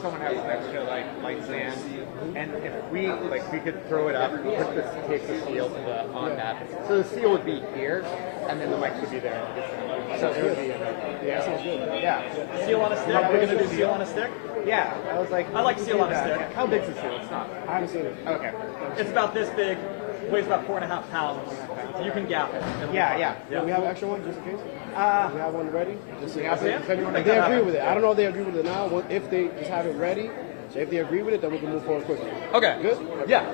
someone has an extra light stand, and if we could throw it up, put this, tape the seal to the on that, so the seal would be here, and then the mics would be there. So it would be Yeah, sounds good. yeah. Seal on a stick? We're going to do seal on a stick? Yeah, I was like, I like seal on a stick. How big's the seal? It's not. I haven't seen it. Okay. It's about this big, weighs about 4.5 pounds. So you can gap it. It'll be fine. Yeah. Do we have an extra one just in case? We have one ready? Just in Yeah, case. if anyone If they agree with it. I don't know if they agree with it now. If they just have it ready, so if they agree with it, then we can move forward quickly. Okay. Good? Yeah.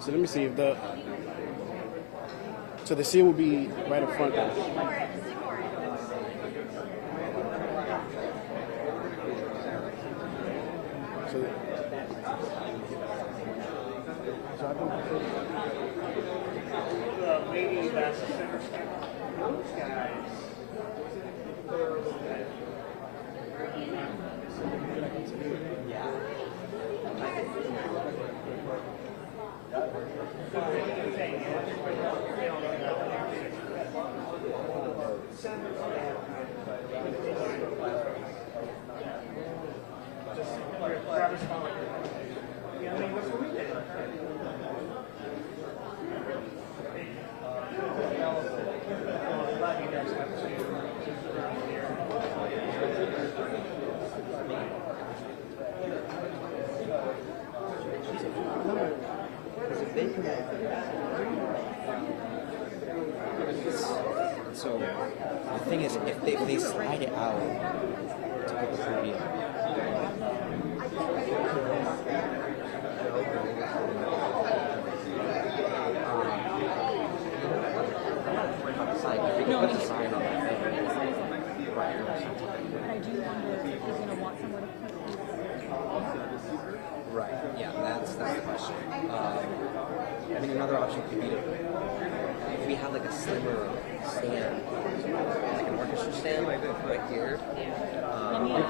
So let me see if so the seal will be right up front there. So I think The lady that's center stand. Those guys. So the thing is, if they slide it out to put the podium, if we can put the sign on the thing, right? But I do wonder if he's going to want somewhere to put these. Right. Yeah, that's the question. I mean, another option could be to, if we had like a slimmer stand, like an orchestra stand, like this, right here.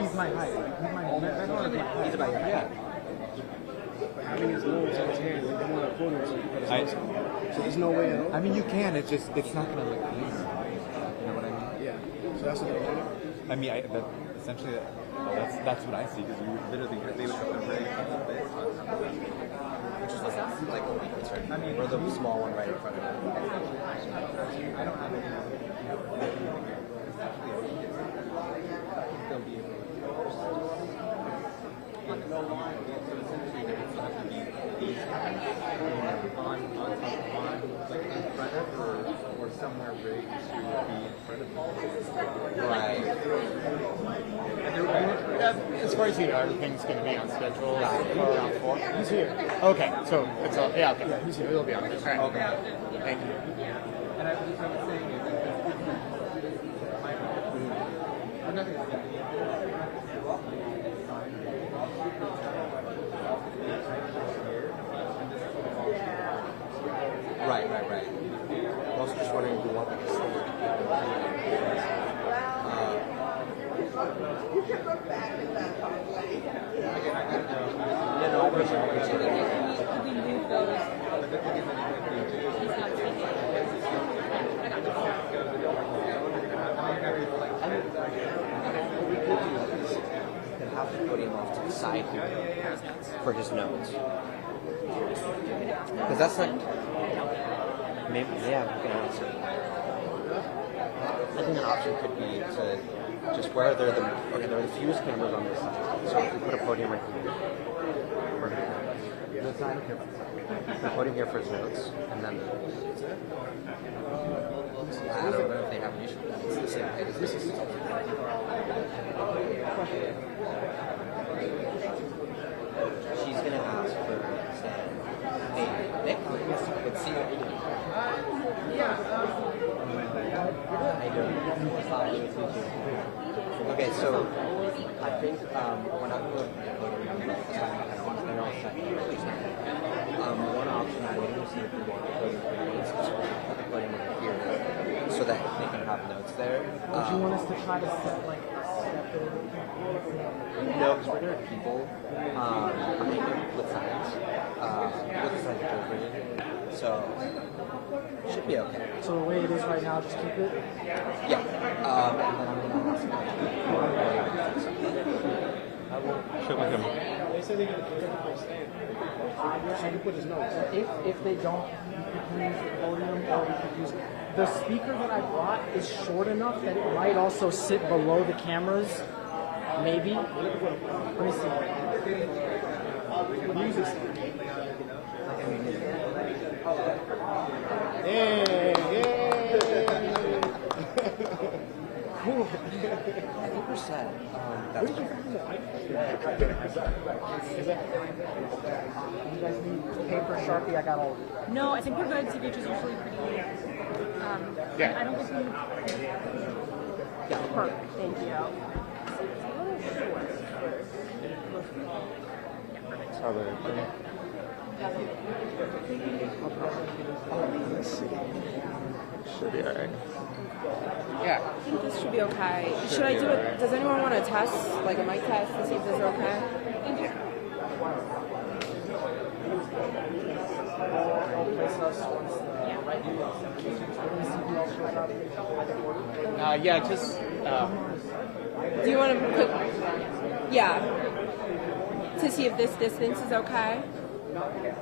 He's my height. He's about your height. having his nose in his hand, like on a podium, so there's no way at all. I mean, you can. It's not going to look easy. You know what I mean? Yeah. So that's what they're I mean, essentially, that's what I see, because you literally, they would have to break Which is like a weak concern. I mean, or the small one right in front of it. I don't have any, they'll be able or somewhere rigged to be in front of you. Right. As far as you know, everything's going to be on schedule around 4. He's here. Okay, so it's all, yeah, okay. Yeah, he's here. It'll be on. All right. Okay. Thank you. And I was saying is that I'm not going to Right. I was just wondering if you want like a stick. You can look back at that probably. No, I appreciate that. If we move those, he's not taking it. I got And have to put him off to the side here for his notes. Because that's not. Maybe, yeah, we can ask. I think an option could be to just where there are the fuse cameras on this side. So if we put a podium right here, the podium here for his notes, and then I don't know if they have an issue with that. It's the same height as this. She's gonna ask for Stan. Hey, Nick, let's see what you do. I don't. Okay, so I think we're not going to put they're all set. One option I would see if we want to put him over here so that they can have notes there. Would you want us to try to set like No, because we're going to have people behind him with signs. With the signs over So should be okay. So the way it is right now, just keep it. Yeah. And then I'm gonna ask Show my camera. They say they can put it on stand. So you can put his notes. If they don't, you could use the podium or you could use the speaker that I brought is short enough that it might also sit below the cameras. Maybe. Let me see. Music stand. I think we're set. That's perfect. You guys need paper, Sharpie? I got all of it. No, I think we're good. Signature's usually pretty. Yeah. I don't think we. Yeah, perfect. Thank you. Should be alright. Yeah. I think this should be okay. Should I do it? Does anyone want to test, like a mic test, to see if this is okay? Yeah. Yeah, just. Do you want to put? Yeah. To see if this distance is okay. Okay.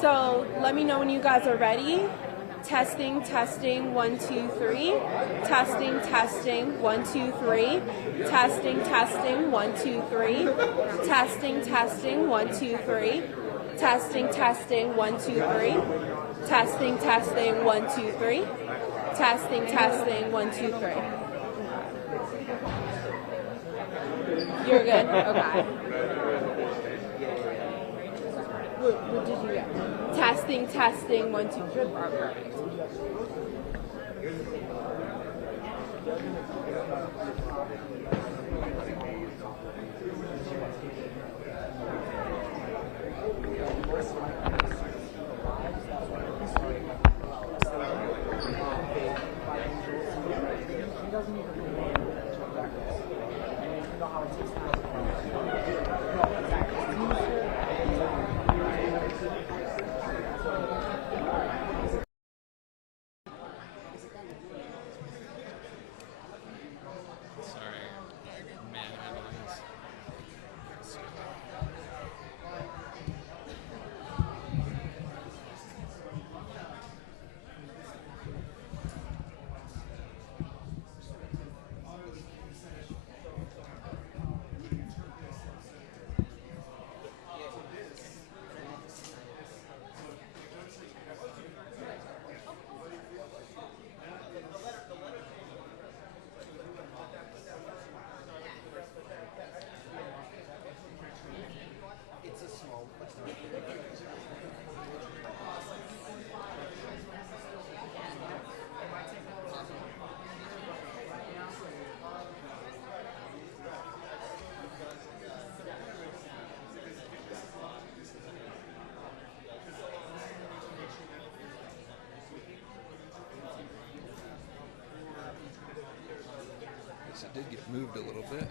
So let me know when you guys are ready. Testing, testing, 1, 2, 3. Testing, testing, 1, 2, 3. Testing, testing, 1, 2, 3. Testing, testing, 1, 2, 3. Testing, testing, 1, 2, 3. Testing, testing, 1, 2, 3. Testing, testing, 1, 2, 3. You're good? Okay. What did you get? Testing, testing, 1, 2, 3. Perfect. It did get moved a little bit.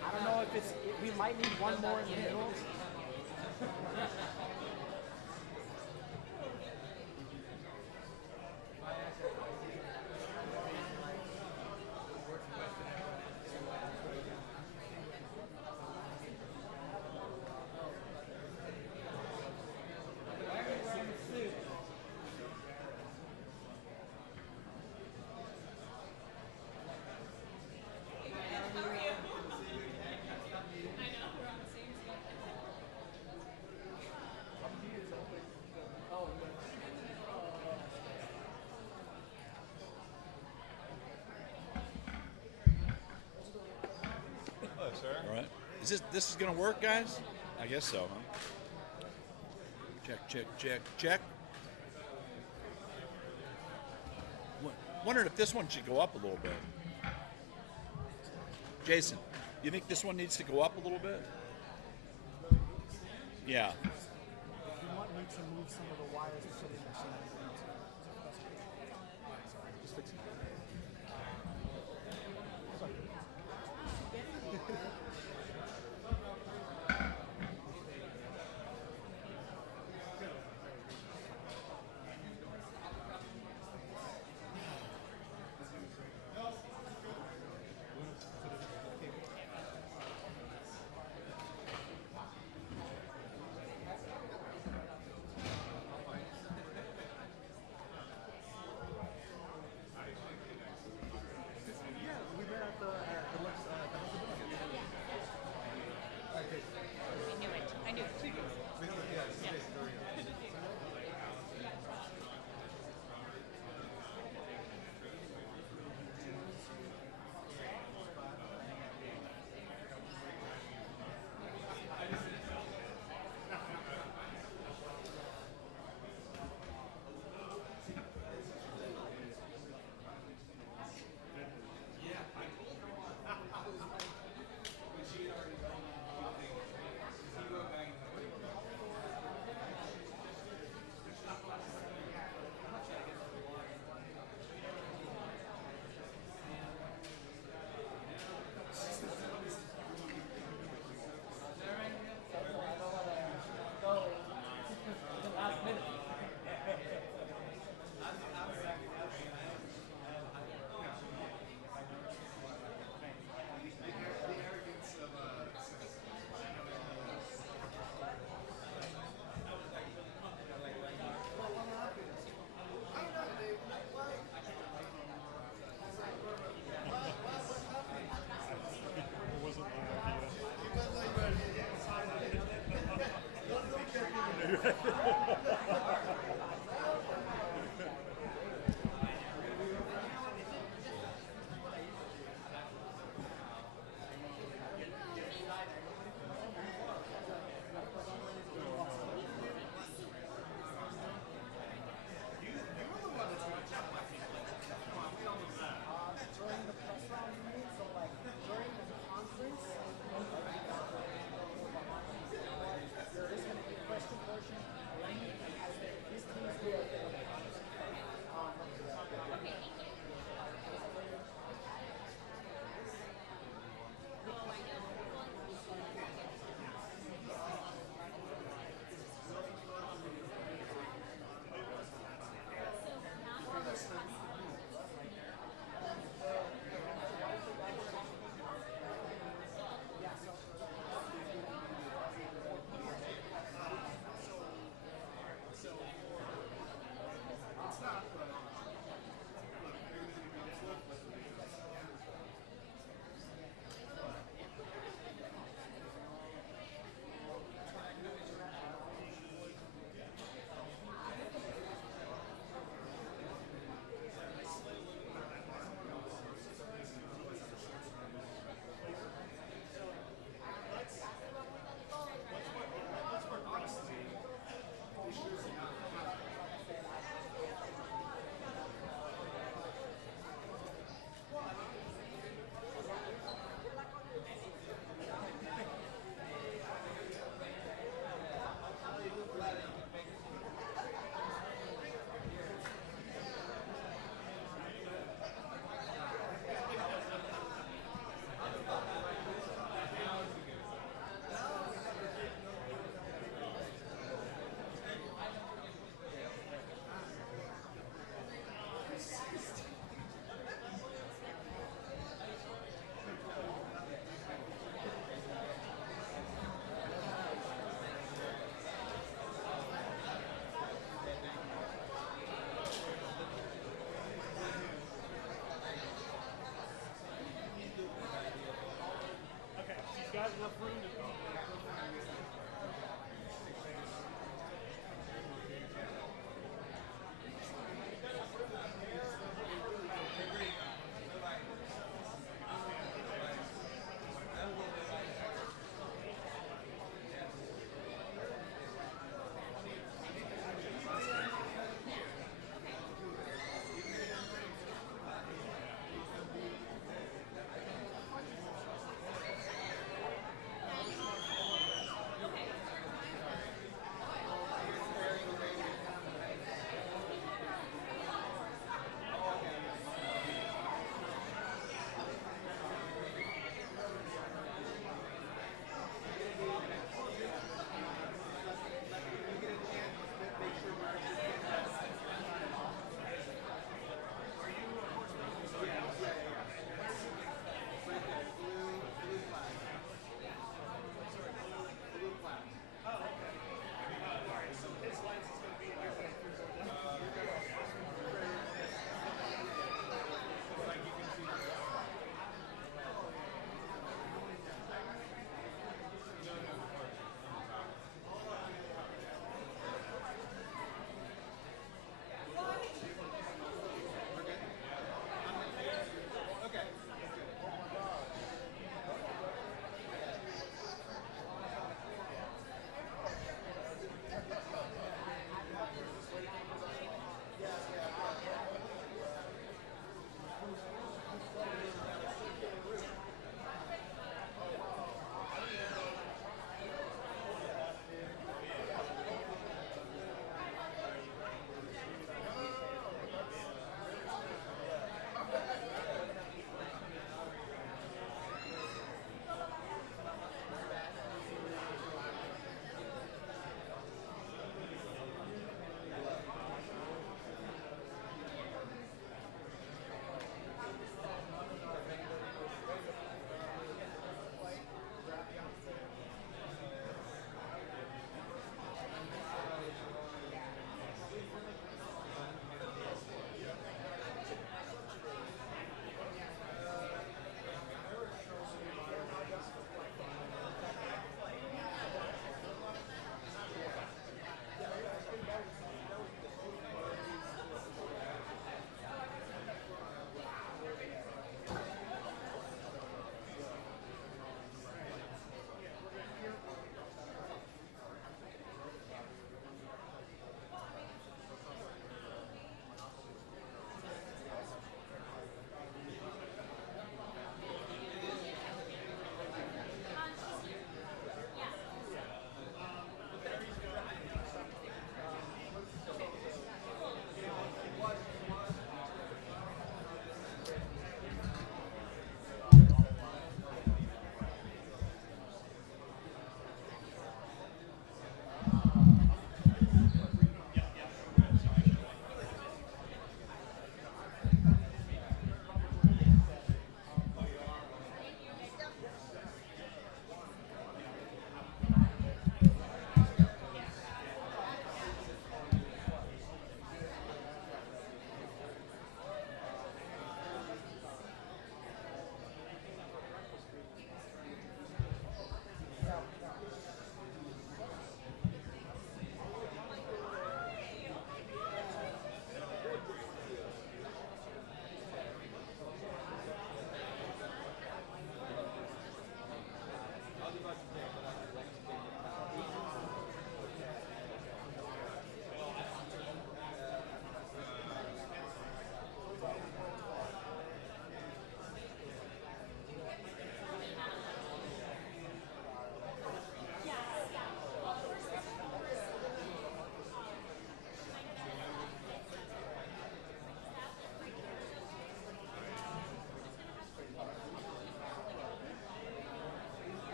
I don't know if it's. We might need one more in the middle. All right. Is this is gonna work, guys? I guess so, huh? Check. Wondering if this one should go up a little bit. Jason, you think this one needs to go up a little bit? Yeah. If you want me to move some of the wires to the machine, just fix it. I knew it.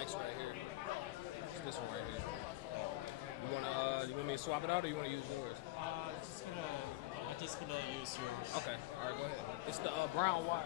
mics right here. It's this one right here. You want me to swap it out, or you want to use yours? I'm just gonna use yours. Okay. All right, go ahead. It's the brown wire.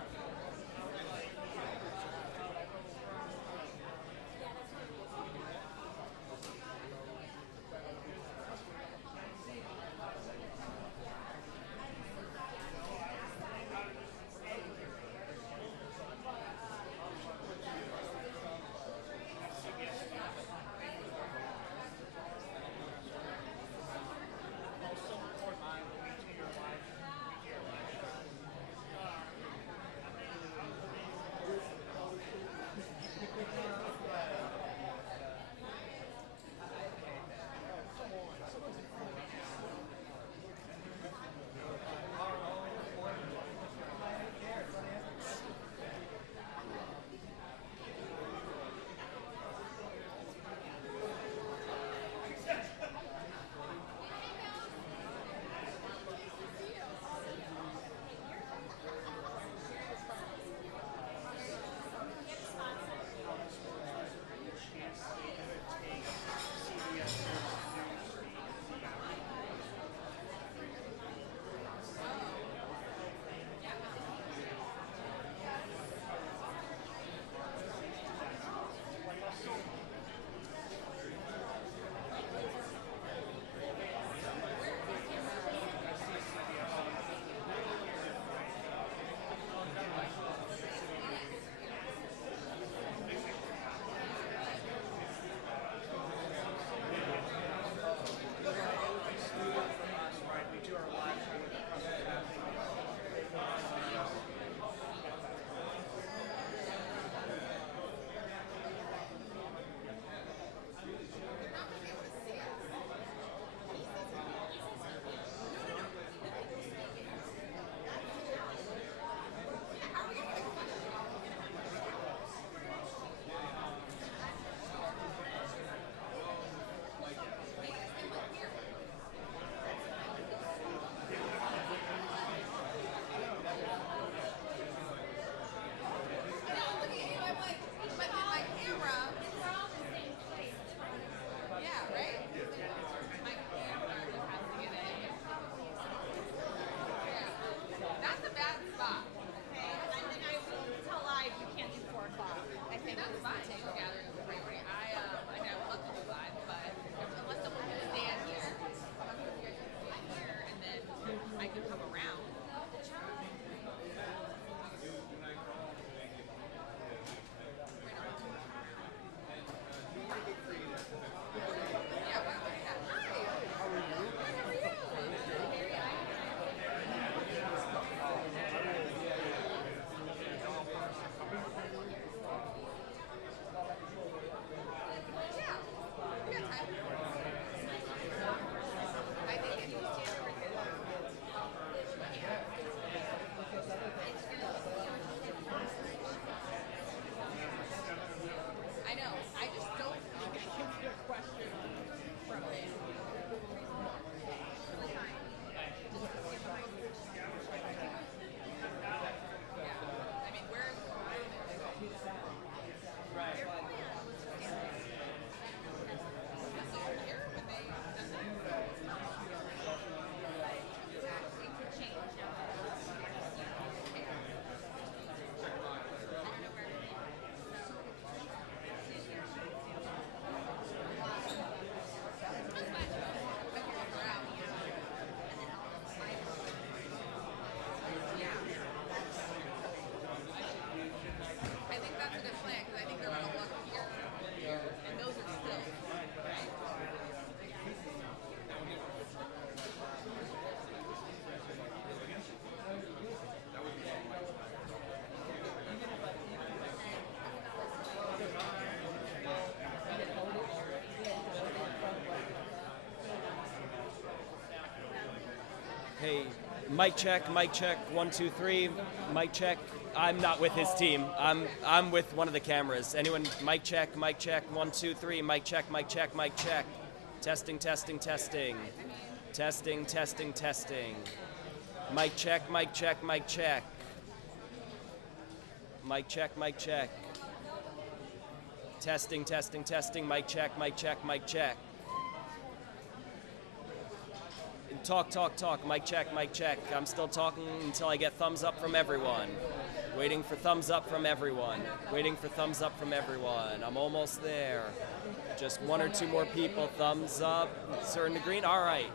Hey, mic check, 1, 2, 3, mic check. I'm not with his team. I'm with one of the cameras. Anyone, mic check, 1, 2, 3, mic check, mic check, mic check. Testing, testing, testing. Testing, testing, testing. Mic check, mic check, mic check. Mic check, mic check. Testing, testing, testing. Mic check, mic check, mic check. Talk, talk, talk. Mic check, mic check. I'm still talking until I get thumbs up from everyone. Waiting for thumbs up from everyone. Waiting for thumbs up from everyone. I'm almost there. Just one or two more people. Thumbs up. Certain to green. All right.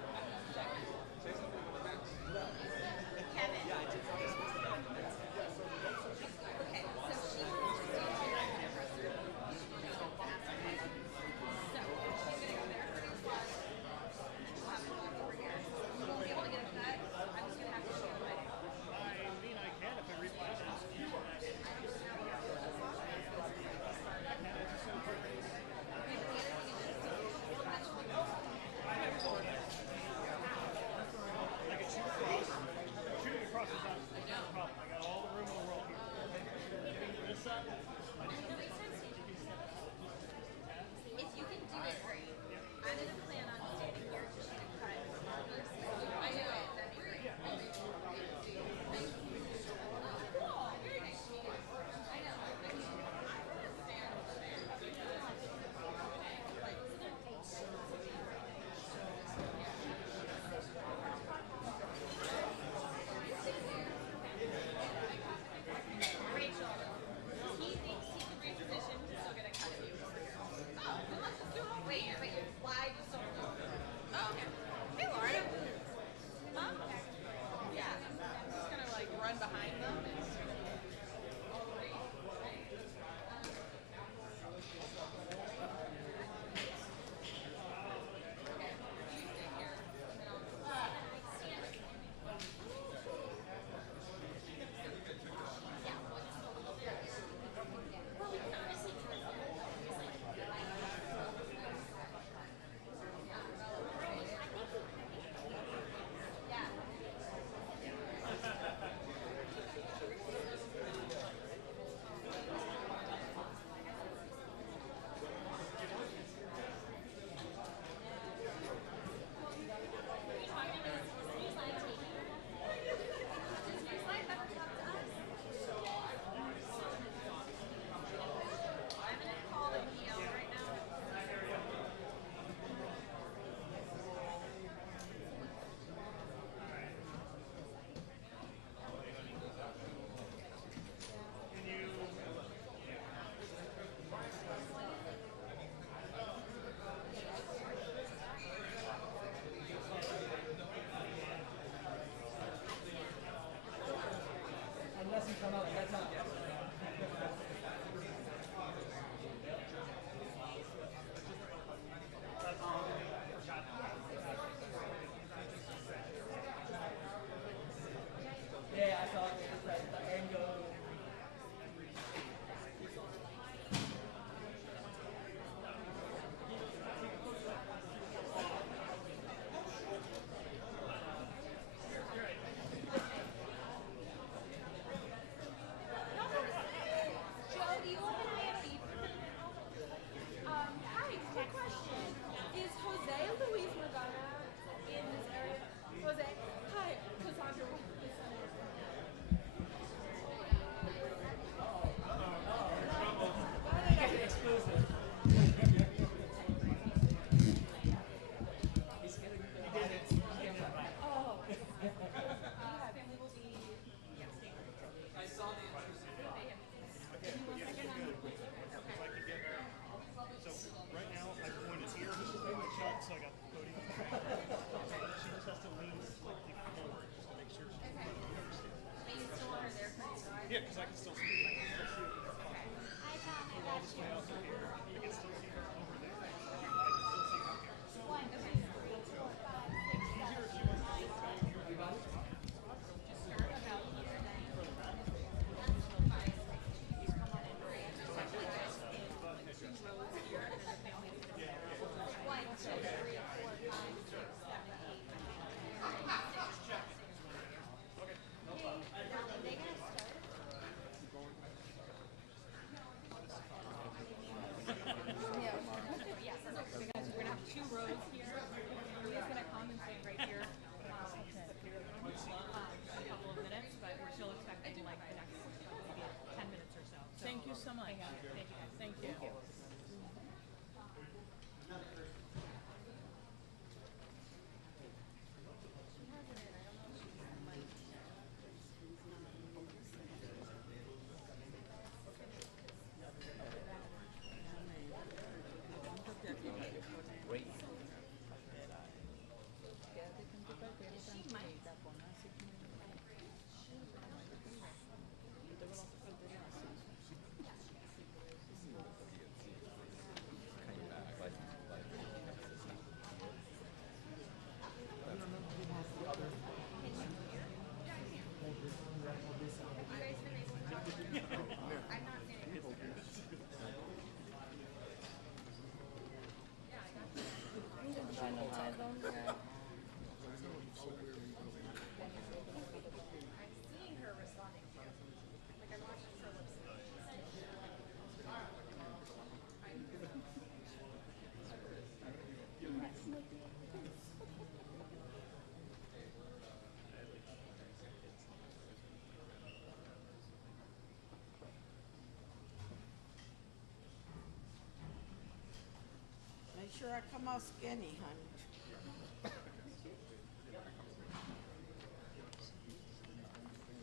sure I come out skinny, honey.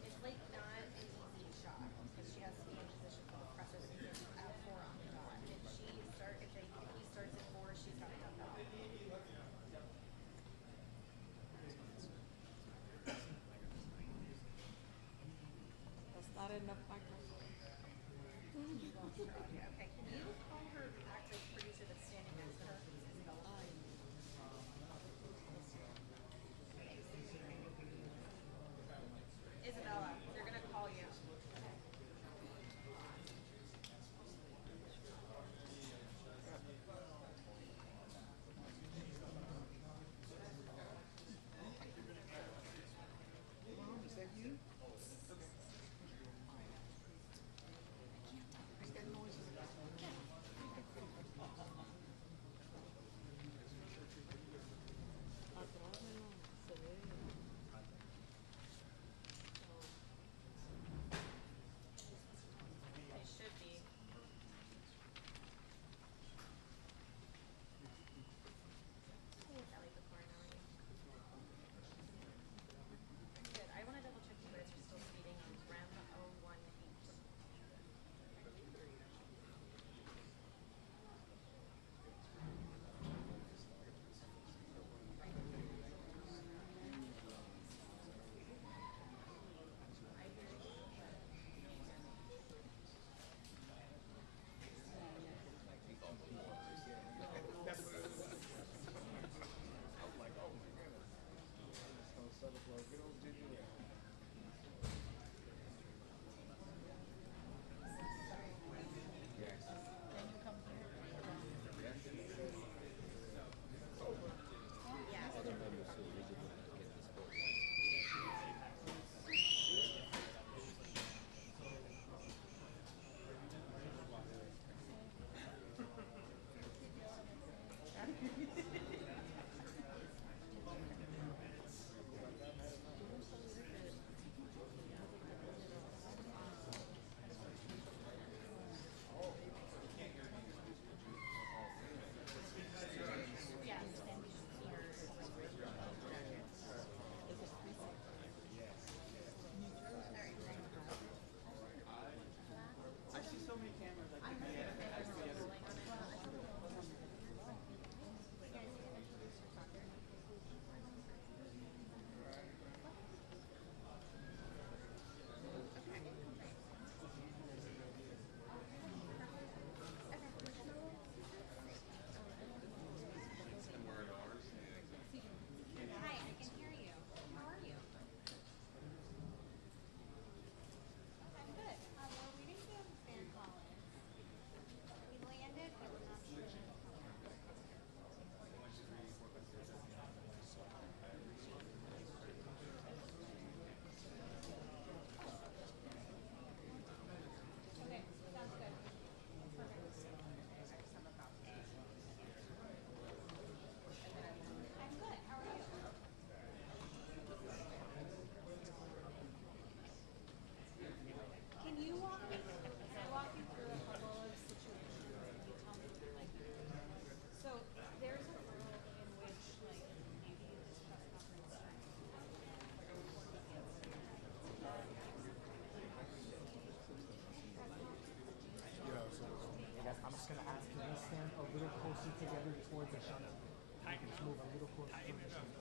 It's like not an easy shot because she has to be in position for the presser to begin at 4 on the dot. And if he starts at 4, she's got to dump out. That's not enough microphone. Okay, can you call her active producer that's standing next to her? Isabella, they're going to call you. Mom, is that you? Is that noise in the background? Atrás no se ve. They should be. Hey, Ellie, before now. Good. I want to double check you guys are still speeding on REM 018. I see so many cameras. I think Hi, I can hear you. How are you? I'm good. Well, we didn't get Van Hollen. We landed, but we're not sure. Okay, sounds good. Perfect. I'm good. How are you? Can you walk me? Can I walk you through a couple of situations and you tell me like? So there's a world in which like maybe this press conference. Hey guys, I'm just gonna ask, can we stand a little closer together towards the shuttle? Just move a little closer towards the shuttle.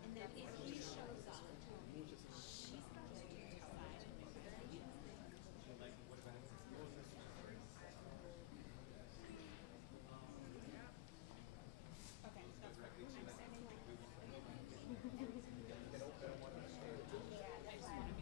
And then if he shows up, she's supposed to decide. Okay, that's perfect. I'm standing like. Yeah, that's fine.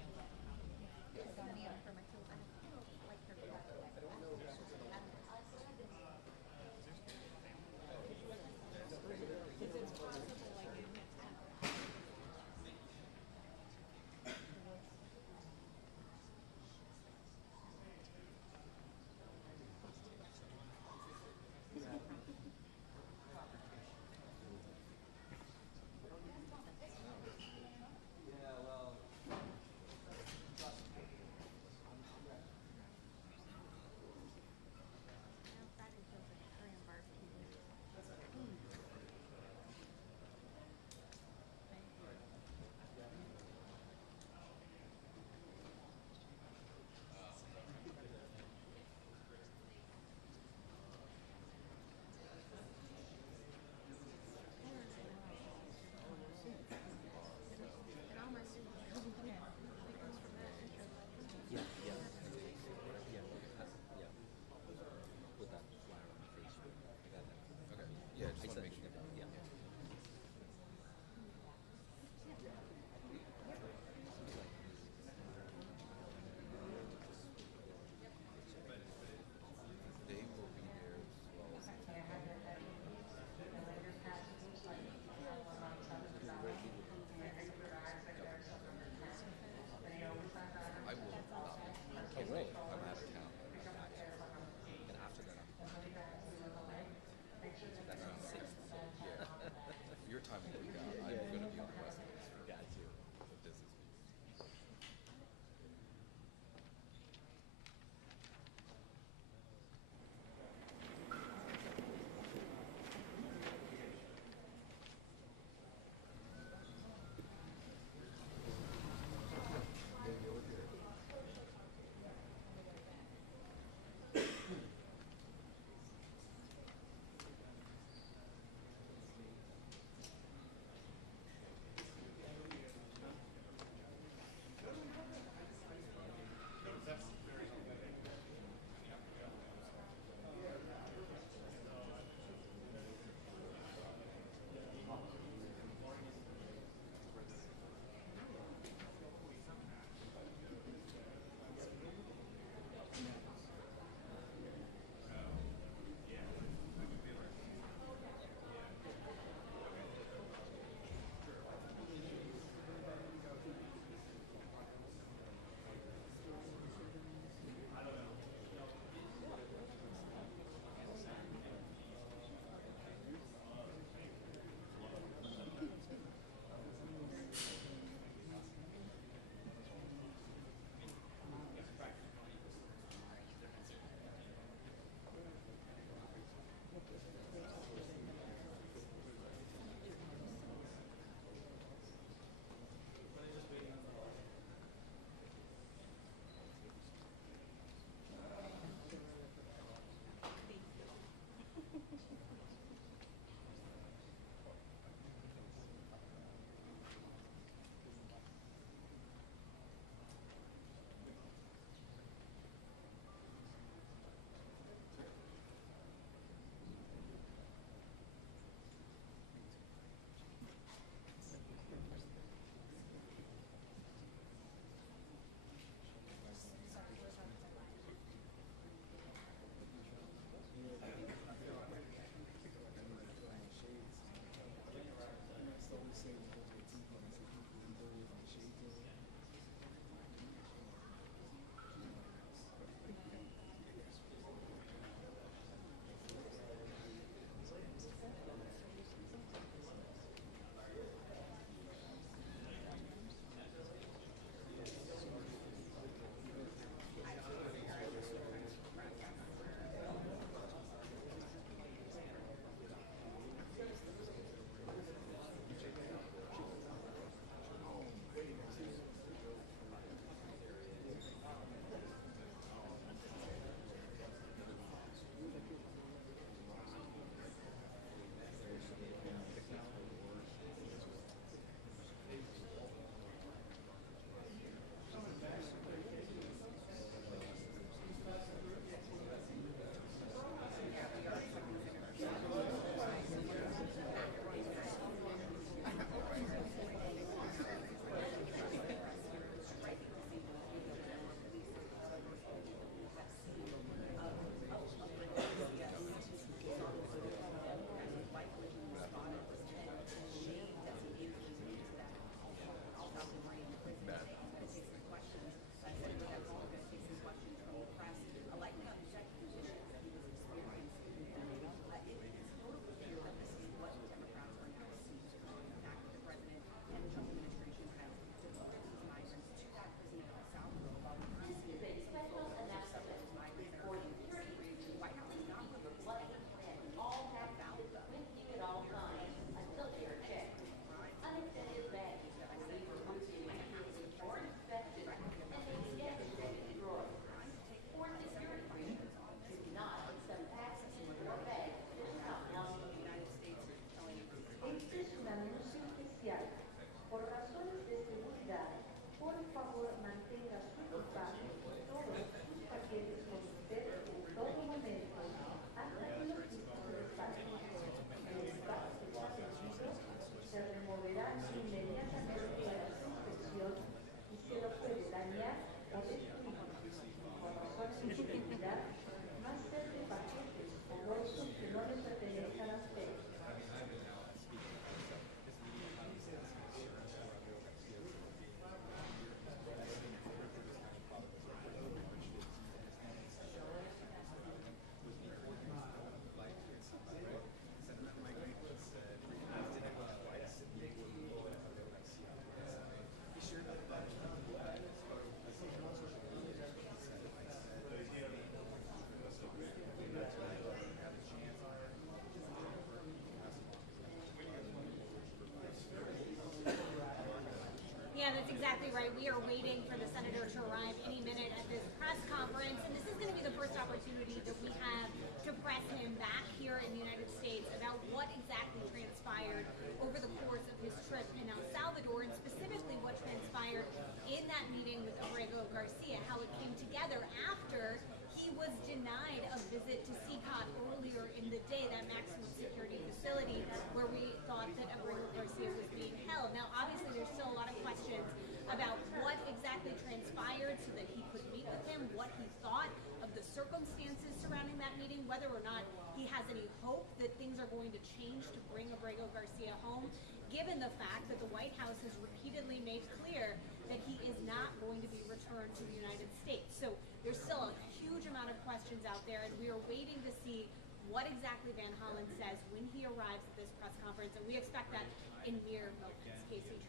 right? We are waiting for the senator to arrive any minute at this press conference, and this is going to be the first opportunity that we have to press him back here in the United States about what exactly transpired over the course of his trip in El Salvador, and specifically what transpired in that meeting with Abrego Garcia, how it came together after he was denied a visit to CCOT earlier in the day, that maximum security facility where we thought that Abrego Garcia was being held. Now, obviously, there's still a lot of questions about what exactly transpired so that he could meet with him, what he thought of the circumstances surrounding that meeting, whether or not he has any hope that things are going to change to bring Abrego Garcia home, given the fact that the White House has repeatedly made clear that he is not going to be returned to the United States. So there's still a huge amount of questions out there, and we are waiting to see what exactly Van Hollen says when he arrives at this press conference, and we expect that in mere moments. Casey.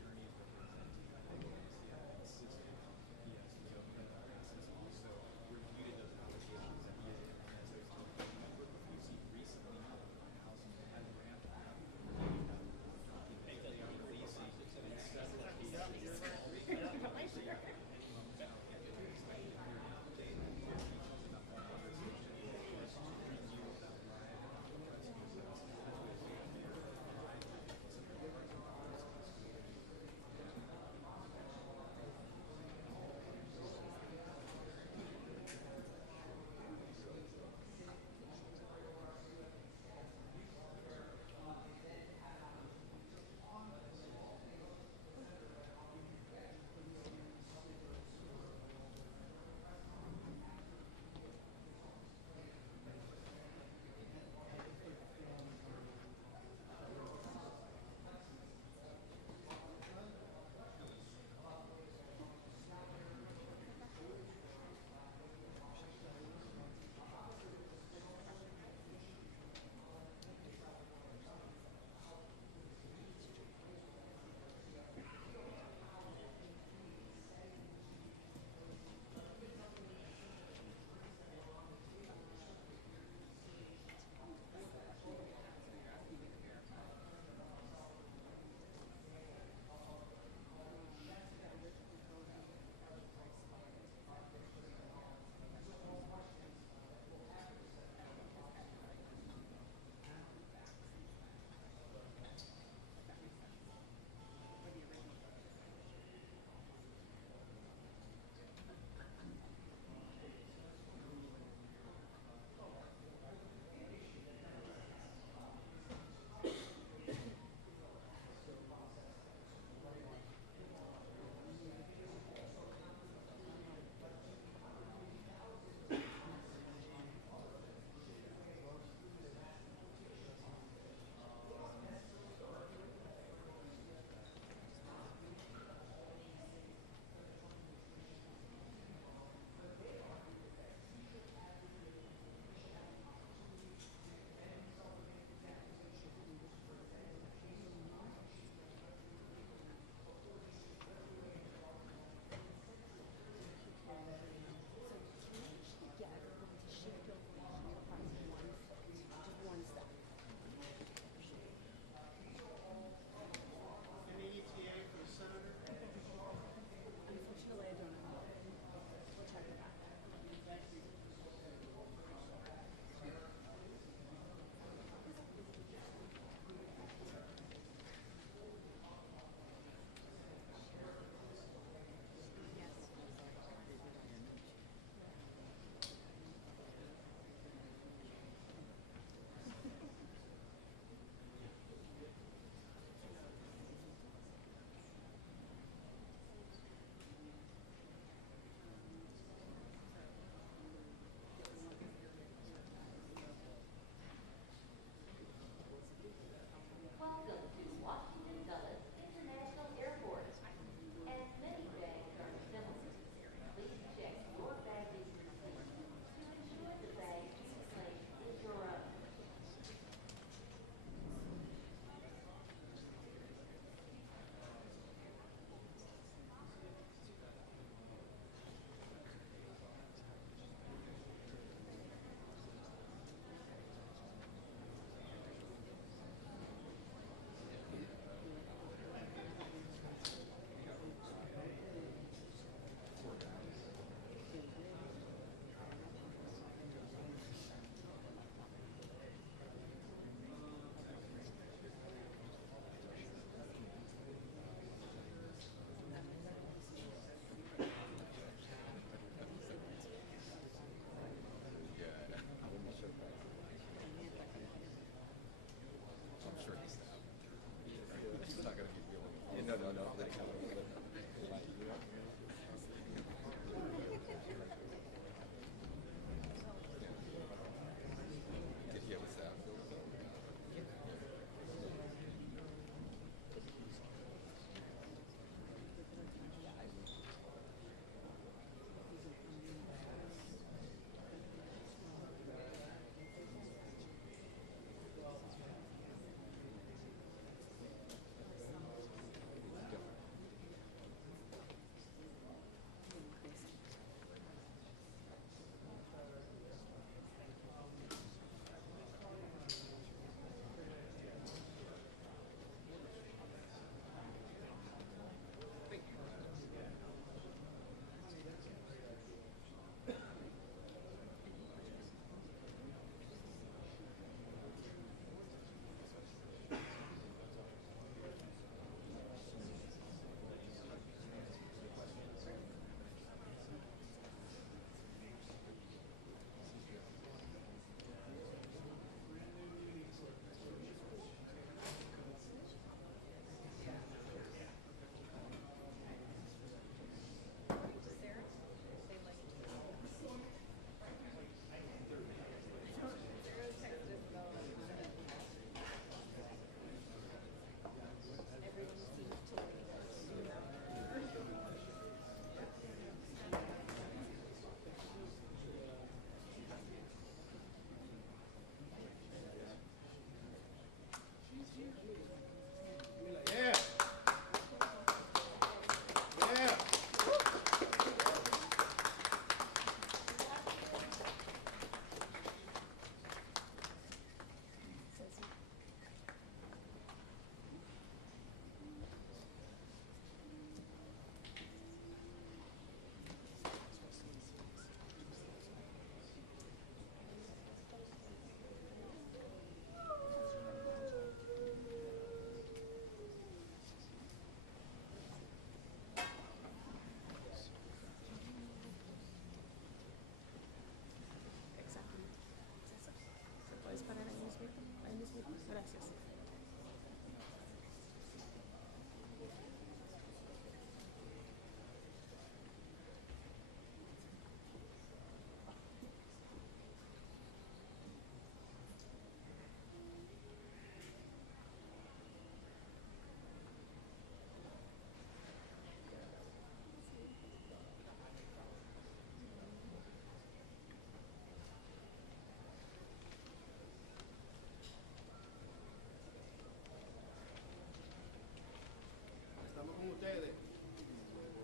puede.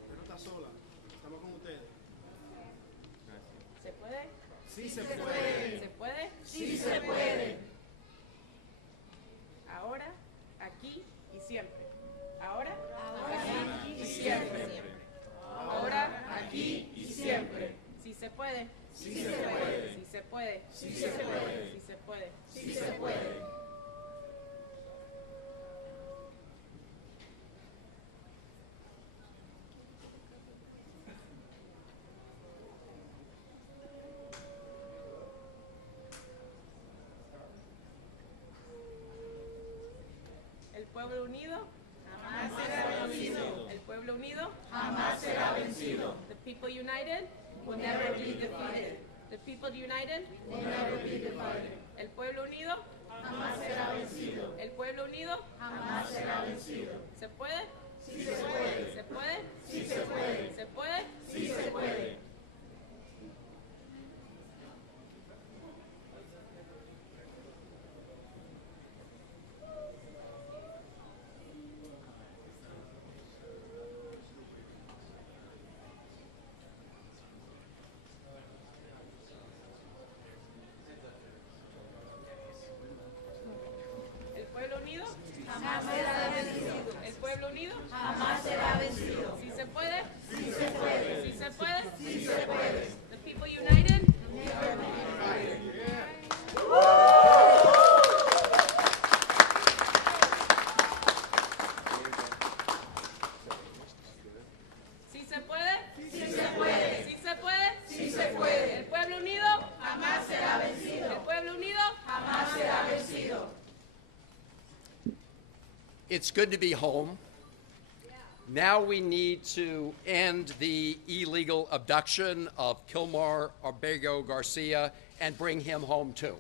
Usted no está sola. Estamos con ustedes. ¿Se puede? Sí se puede. ¿Se puede? Sí se puede. Ahora, aquí y siempre. Ahora, aquí y siempre. Ahora, aquí y siempre. Si se puede. Sí se puede. Si se puede. Sí se puede. Si se puede. Sí se puede. El pueblo unido jamás será vencido. El pueblo unido Jamás será vencido. The people united will never be defeated. The people united Will never be divided. El pueblo unido Jamás será vencido. El pueblo unido Jamás será vencido. ¿Se puede? Sí se puede. ¿Se puede? Sí se puede. ¿Se puede? Sí se puede. El pueblo unido Jamás será vencido. El pueblo unido Jamás será vencido. Si se puede. Sí se puede. Si se puede. Sí se puede. The people united Never be divided. Si se puede. Sí se puede. Si se puede. Sí se puede. El pueblo unido Jamás será vencido. El pueblo unido Jamás será vencido. It's good to be home. Now we need to end the illegal abduction of Kilmar Abrego Garcia and bring him home too.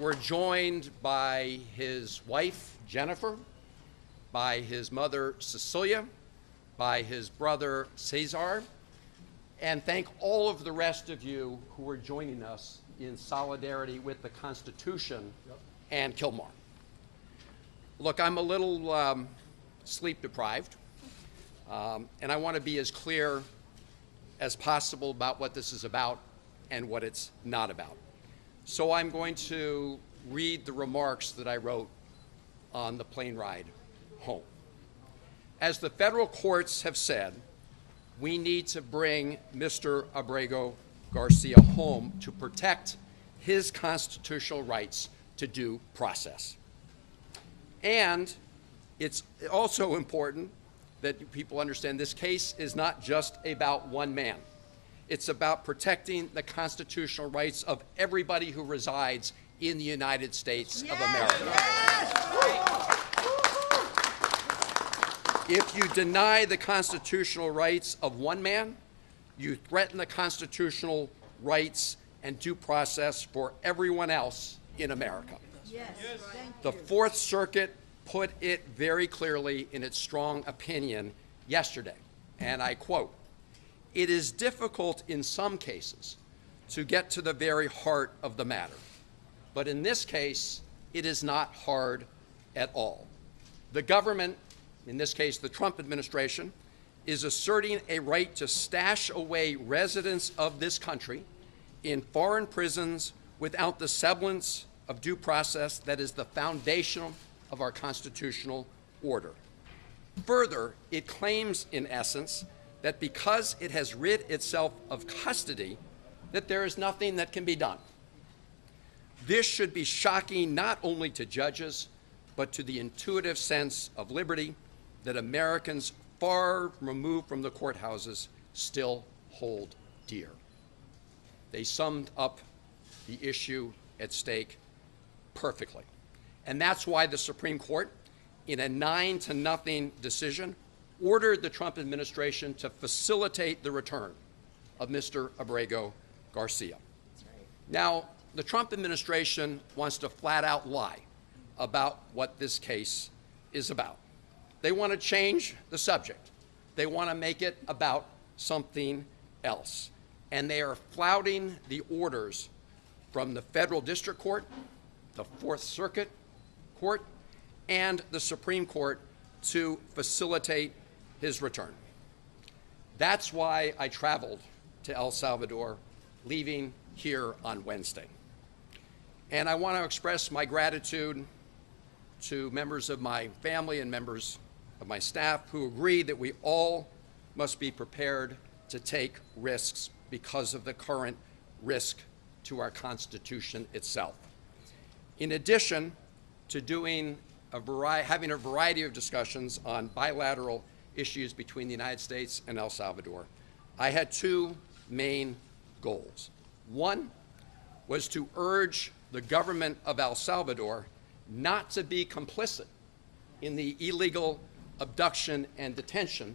We're joined by his wife, Jennifer, by his mother, Cecilia, by his brother, Cesar, and thank all of the rest of you who are joining us in solidarity with the Constitution and Kilmar. Look, I'm a little sleep deprived, and I want to be as clear as possible about what this is about and what it's not about. So I'm going to read the remarks that I wrote on the plane ride home. As the federal courts have said, we need to bring Mr. Abrego Garcia home to protect his constitutional rights to due process. And it's also important that people understand this case is not just about one man. It's about protecting the constitutional rights of everybody who resides in the United States of America. If you deny the constitutional rights of one man, you threaten the constitutional rights and due process for everyone else in America. Yes. The Fourth Circuit put it very clearly in its strong opinion yesterday, and I quote, "It is difficult in some cases to get to the very heart of the matter, but in this case, it is not hard at all. The government, in this case the Trump administration, is asserting a right to stash away residents of this country in foreign prisons without the semblance of due process that is the foundation of our constitutional order. Further, it claims, in essence, that because it has rid itself of custody, that there is nothing that can be done. This should be shocking not only to judges, but to the intuitive sense of liberty that Americans far removed from the courthouses still hold dear." They summed up the issue at stake perfectly. And that's why the Supreme Court, in a 9-0 decision, ordered the Trump administration to facilitate the return of Mr. Abrego Garcia. Now, the Trump administration wants to flat out lie about what this case is about. They want to change the subject. They want to make it about something else. And they are flouting the orders from the Federal District Court, the Fourth Circuit Court, and the Supreme Court to facilitate his return. That's why I traveled to El Salvador, leaving here on Wednesday. And I want to express my gratitude to members of my family and members of my staff who agree that we all must be prepared to take risks because of the current risk to our Constitution itself. In addition to having a variety of discussions on bilateral issues between the United States and El Salvador, I had two main goals. One was to urge the government of El Salvador not to be complicit in the illegal abduction and detention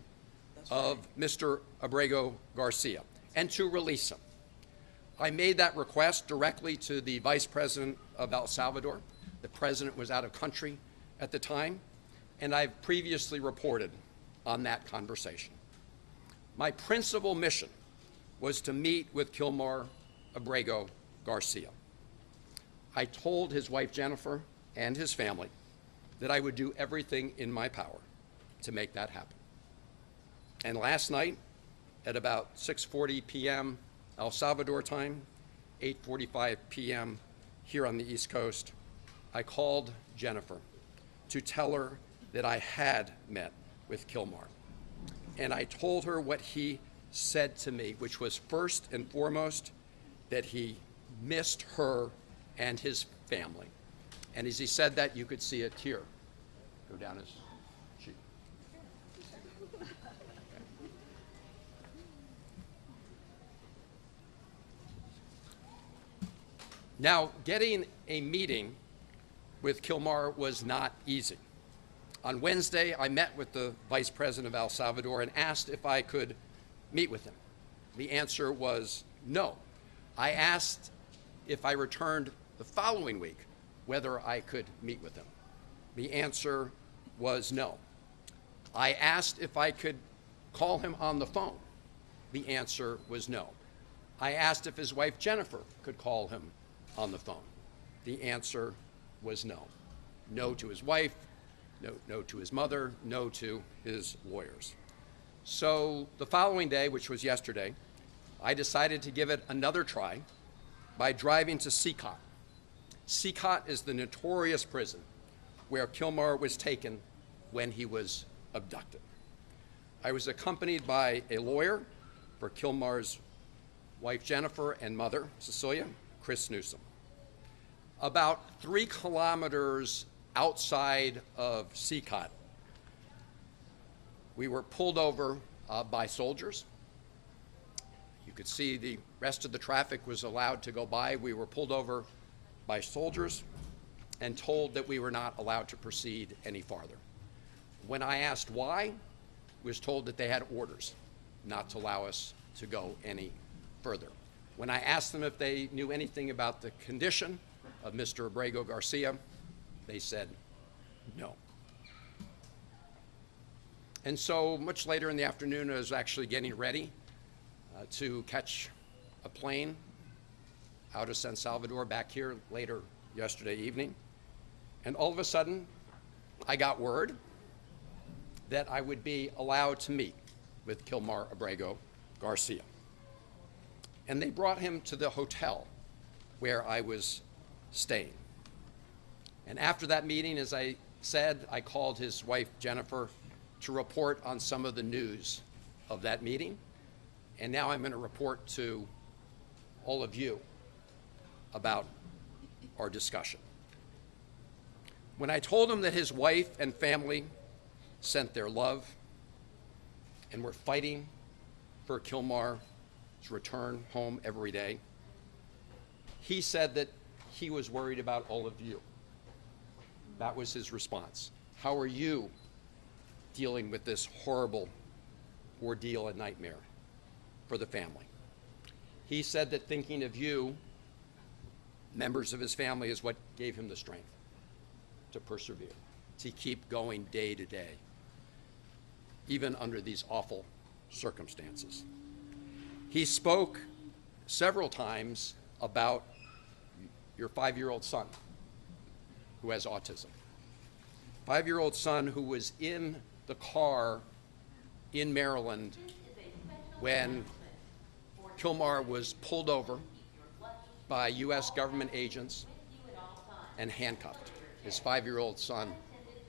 of Mr. Abrego Garcia and to release him. I made that request directly to the Vice President of El Salvador. The President was out of country at the time, and I've previously reported on that conversation. My principal mission was to meet with Kilmar Abrego Garcia. I told his wife Jennifer and his family that I would do everything in my power to make that happen. And last night, at about 6:40 p.m. El Salvador time, 8:45 p.m. here on the East Coast, I called Jennifer to tell her that I had met with Kilmar. And I told her what he said to me, which was first and foremost that he missed her and his family. And as he said that, you could see a tear go down his cheek. Now, getting a meeting with Kilmar was not easy. On Wednesday, I met with the Vice President of El Salvador and asked if I could meet with him. The answer was no. I asked if I returned the following week whether I could meet with him. The answer was no. I asked if I could call him on the phone. The answer was no. I asked if his wife Jennifer could call him on the phone. The answer was no. No to his wife, no to his mother, no to his lawyers. So the following day, which was yesterday, I decided to give it another try by driving to Sikot. Sikot is the notorious prison where Kilmar was taken when he was abducted. I was accompanied by a lawyer for Kilmar's wife Jennifer and mother Cecilia, Chris Newsom. About 3 kilometers outside of Sikot, we were pulled over by soldiers. You could see the rest of the traffic was allowed to go by. We were pulled over by soldiers and told that we were not allowed to proceed any farther. When I asked why, I was told that they had orders not to allow us to go any further. When I asked them if they knew anything about the condition of Mr. Abrego Garcia, they said no. And so much later in the afternoon, I was actually getting ready to catch a plane out of San Salvador back here later yesterday evening. And all of a sudden, I got word that I would be allowed to meet with Kilmar Abrego Garcia. And they brought him to the hotel where I was staying. And after that meeting, as I said, I called his wife, Jennifer, to report on some of the news of that meeting. And now I'm going to report to all of you about our discussion. When I told him that his wife and family sent their love and were fighting for Kilmar's return home every day, he said that he was worried about all of you. That was his response. How are you dealing with this horrible ordeal and nightmare for the family? He said that thinking of you, members of his family, is what gave him the strength to persevere, to keep going day to day, even under these awful circumstances. He spoke several times about your 5-year-old son who has autism. 5-year-old son who was in the car in Maryland when Kilmar was pulled over by U.S. government agents and handcuffed. His 5-year-old son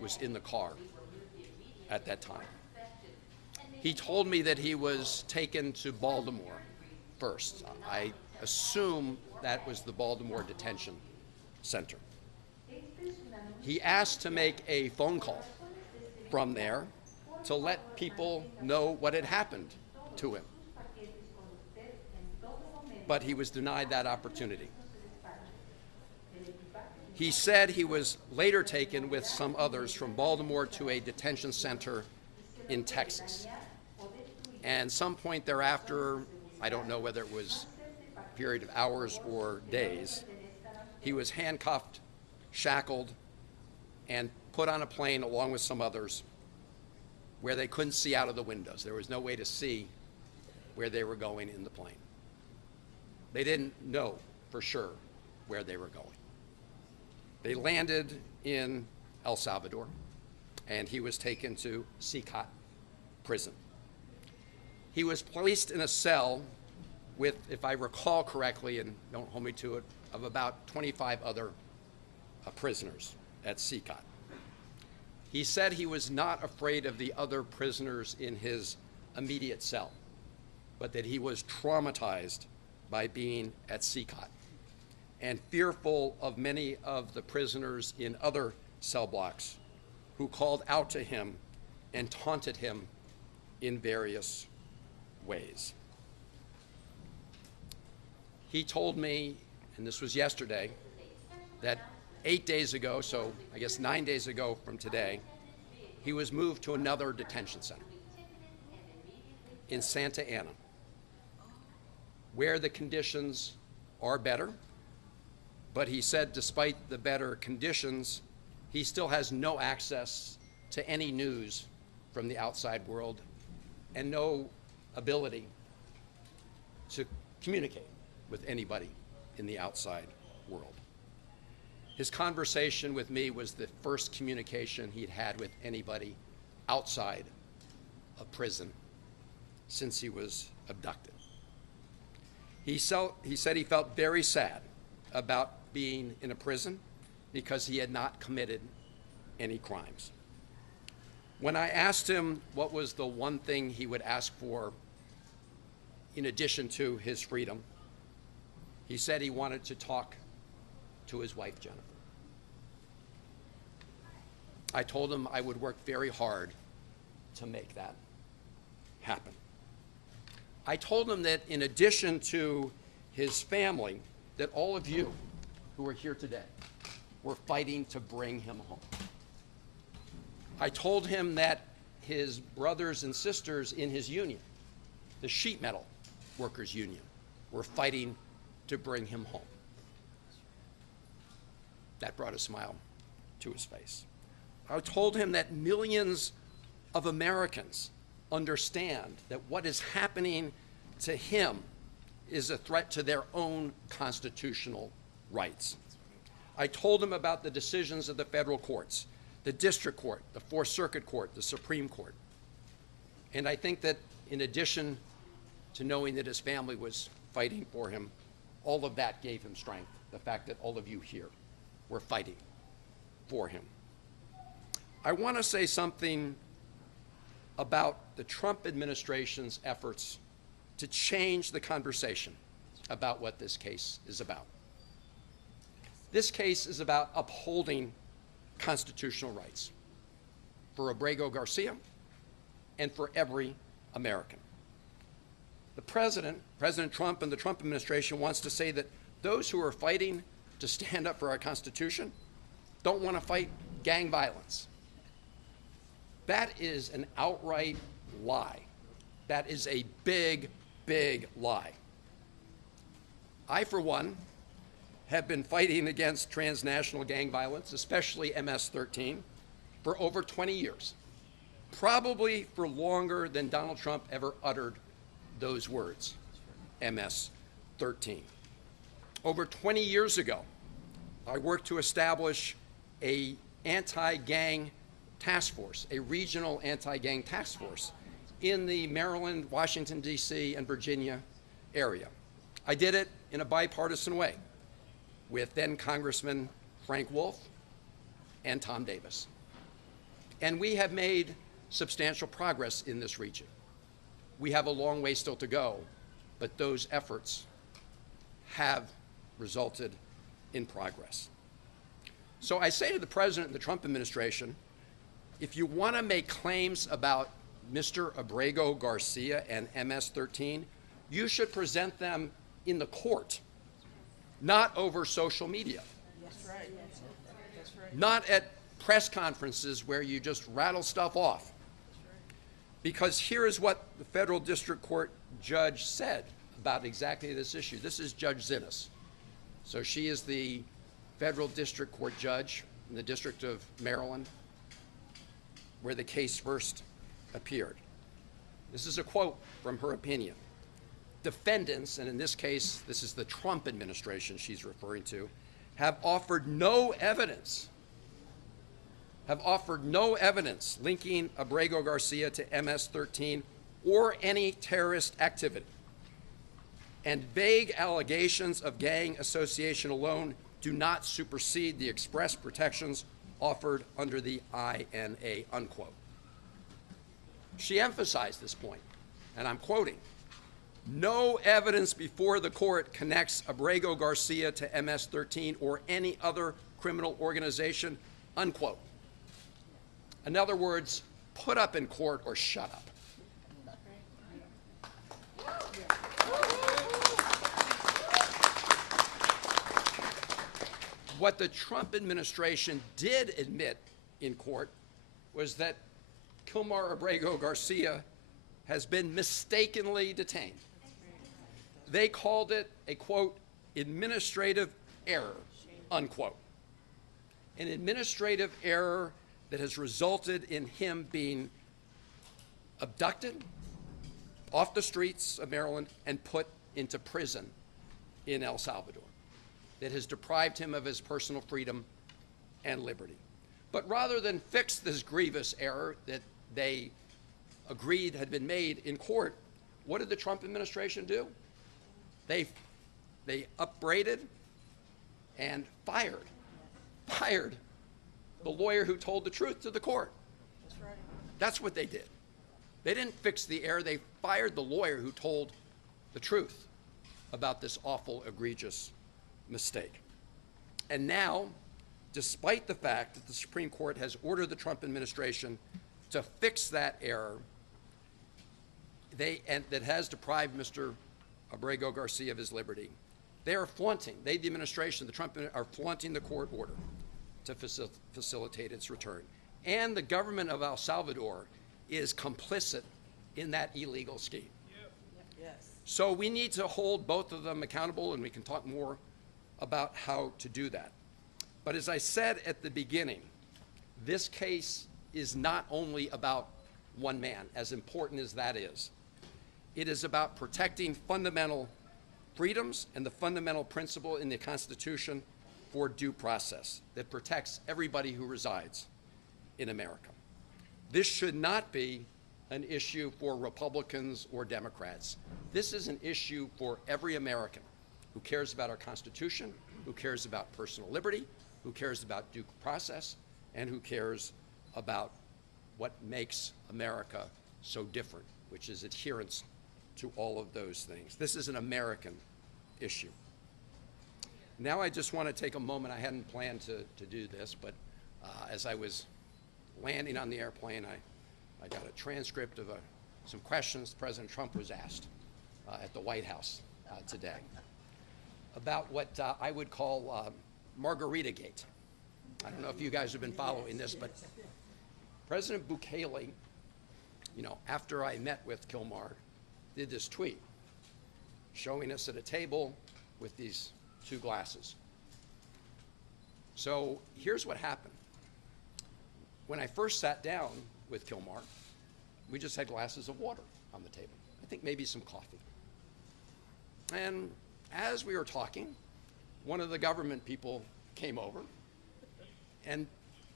was in the car at that time. He told me that he was taken to Baltimore first. I assume that was the Baltimore Detention Center. He asked to make a phone call from there to let people know what had happened to him. But he was denied that opportunity. He said he was later taken with some others from Baltimore to a detention center in Texas. And some point thereafter, I don't know whether it was a period of hours or days, he was handcuffed, shackled, and put on a plane along with some others where they couldn't see out of the windows. There was no way to see where they were going in the plane. They didn't know for sure where they were going. They landed in El Salvador, and he was taken to CCOT prison. He was placed in a cell with, if I recall correctly, and don't hold me to it, of about 25 other prisoners at CCOT. He said he was not afraid of the other prisoners in his immediate cell, but that he was traumatized by being at CCOT and fearful of many of the prisoners in other cell blocks who called out to him and taunted him in various ways. He told me, and this was yesterday, that 8 days ago, so I guess 9 days ago from today, he was moved to another detention center in Santa Ana, where the conditions are better. But he said despite the better conditions, he still has no access to any news from the outside world and no ability to communicate with anybody in the outside world. His conversation with me was the first communication he'd had with anybody outside of prison since he was abducted. He said he felt very sad about being in a prison because he had not committed any crimes. When I asked him what was the one thing he would ask for in addition to his freedom, he said he wanted to talk to his wife, Jennifer. I told him I would work very hard to make that happen. I told him that in addition to his family, that all of you who are here today were fighting to bring him home. I told him that his brothers and sisters in his union, the sheet metal workers union, were fighting to bring him home. That brought a smile to his face. I told him that millions of Americans understand that what is happening to him is a threat to their own constitutional rights. I told him about the decisions of the federal courts, the district court, the Fourth Circuit Court, the Supreme Court. And I think that in addition to knowing that his family was fighting for him, all of that gave him strength, the fact that all of you here were fighting for him. I want to say something about the Trump administration's efforts to change the conversation about what this case is about. This case is about upholding constitutional rights for Abrego Garcia and for every American. The President Trump and the Trump administration wants to say that those who are fighting to stand up for our Constitution don't want to fight gang violence. That is an outright lie. That is a big, big lie. I, for one, have been fighting against transnational gang violence, especially MS-13, for over 20 years, probably for longer than Donald Trump ever uttered those words, MS-13. Over 20 years ago, I worked to establish an anti-gang task force, a regional anti-gang task force in the Maryland, Washington, D.C., and Virginia area. I did it in a bipartisan way with then Congressman Frank Wolf and Tom Davis. And we have made substantial progress in this region. We have a long way still to go, but those efforts have resulted in progress. So I say to the President and the Trump administration, if you want to make claims about Mr. Abrego Garcia and MS-13, you should present them in the court, not over social media. That's right. That's right. Not at press conferences where you just rattle stuff off. Because here is what the federal district court judge said about exactly this issue. This is Judge Zinnes. So she is the federal district court judge in the District of Maryland, where the case first appeared. This is a quote from her opinion. Defendants, and in this case, this is the Trump administration she's referring to, have offered no evidence linking Abrego Garcia to MS-13 or any terrorist activity. And vague allegations of gang association alone do not supersede the express protections offered under the INA, unquote. She emphasized this point, and I'm quoting, "No evidence before the court connects Abrego Garcia to MS-13 or any other criminal organization," unquote. In other words, put up in court or shut up. What the Trump administration did admit in court was that Kilmar Abrego Garcia has been mistakenly detained. They called it a, quote, administrative error, unquote. An administrative error that has resulted in him being abducted off the streets of Maryland and put into prison in El Salvador, that has deprived him of his personal freedom and liberty. But rather than fix this grievous error that they agreed had been made in court, what did the Trump administration do? They upbraided and fired the lawyer who told the truth to the court. That's right. That's what they did. They didn't fix the error. They fired the lawyer who told the truth about this awful, egregious mistake. And now, despite the fact that the Supreme Court has ordered the Trump administration to fix that error, that has deprived Mr. Abrego Garcia of his liberty, they are flaunting, the administration, the Trump are flaunting the court order to facilitate its return. And the government of El Salvador is complicit in that illegal scheme. Yes. So we need to hold both of them accountable, and we can talk more about how to do that. But as I said at the beginning, this case is not only about one man, as important as that is. It is about protecting fundamental freedoms and the fundamental principle in the Constitution for due process that protects everybody who resides in America. This should not be an issue for Republicans or Democrats. This is an issue for every American who cares about our Constitution, who cares about personal liberty, who cares about due process, and who cares about what makes America so different, which is adherence to all of those things. This is an American issue. Now I just want to take a moment. I hadn't planned to do this, but as I was landing on the airplane, I got a transcript of some questions President Trump was asked at the White House today about what I would call Margarita Gate. I don't know if you guys have been following this, but President Bukele, after I met with Kilmar, did this tweet showing us at a table with these two glasses. So here's what happened. When I first sat down with Kilmar, we just had glasses of water on the table. I think maybe some coffee. And as we were talking, one of the government people came over and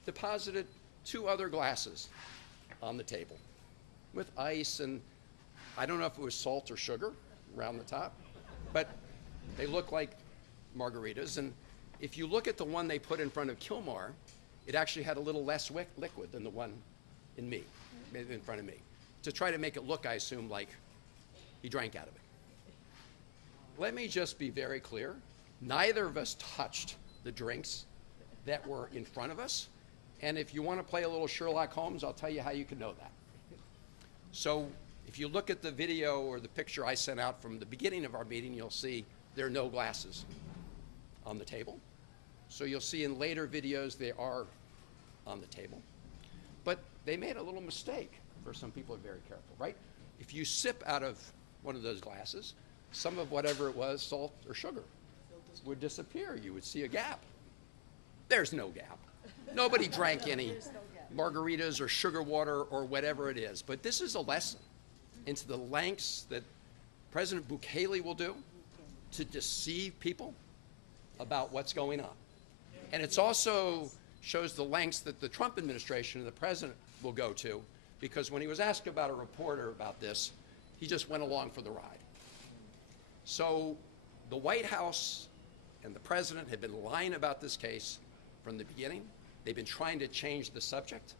deposited 2 other glasses on the table with ice, and I don't know if it was salt or sugar around the top, but they look like margaritas. And if you look at the one they put in front of Kilmar, it actually had a little less liquid than the one in front of me, to try to make it look, I assume, like he drank out of it. Let me just be very clear. Neither of us touched the drinks that were in front of us. And if you want to play a little Sherlock Holmes, I'll tell you how you can know that. So if you look at the video or the picture I sent out from the beginning of our meeting, you'll see there are no glasses on the table. So you'll see in later videos they are on the table. But they made a little mistake. For some people are very careful, right? If you sip out of one of those glasses, some of whatever it was, salt or sugar, would disappear. You would see a gap. There's no gap. Nobody drank any margaritas or sugar water or whatever it is. But this is a lesson into the lengths that President Bukele will do to deceive people about what's going on. And it's also shows the lengths that the Trump administration and the president will go to, because when he was asked about a reporter about this, he just went along for the ride. So the White House and the president have been lying about this case from the beginning. They've been trying to change the subject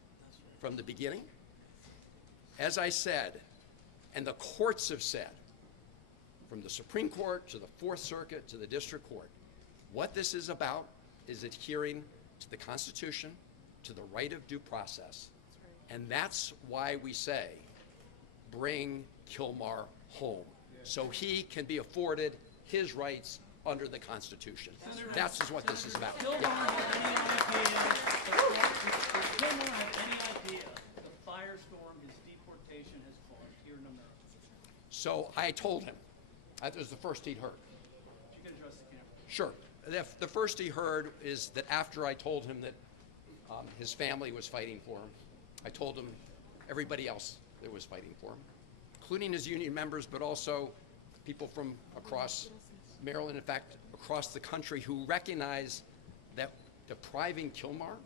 from the beginning. As I said, and the courts have said, from the Supreme Court to the Fourth Circuit to the District Court, what this is about is adhering to the Constitution, to the right of due process. And that's why we say, bring Kilmar home, so he can be afforded his rights under the Constitution. That's just what this is about. Kilmar have any idea the firestorm his deportation has caused here in America? So I told him. That was the first he'd heard. You can address the camera. Sure. The first he heard is that after I told him that his family was fighting for him, I told him everybody else that was fighting for him, including his union members, but also people from across Maryland, in fact, across the country, who recognize that depriving Kilmar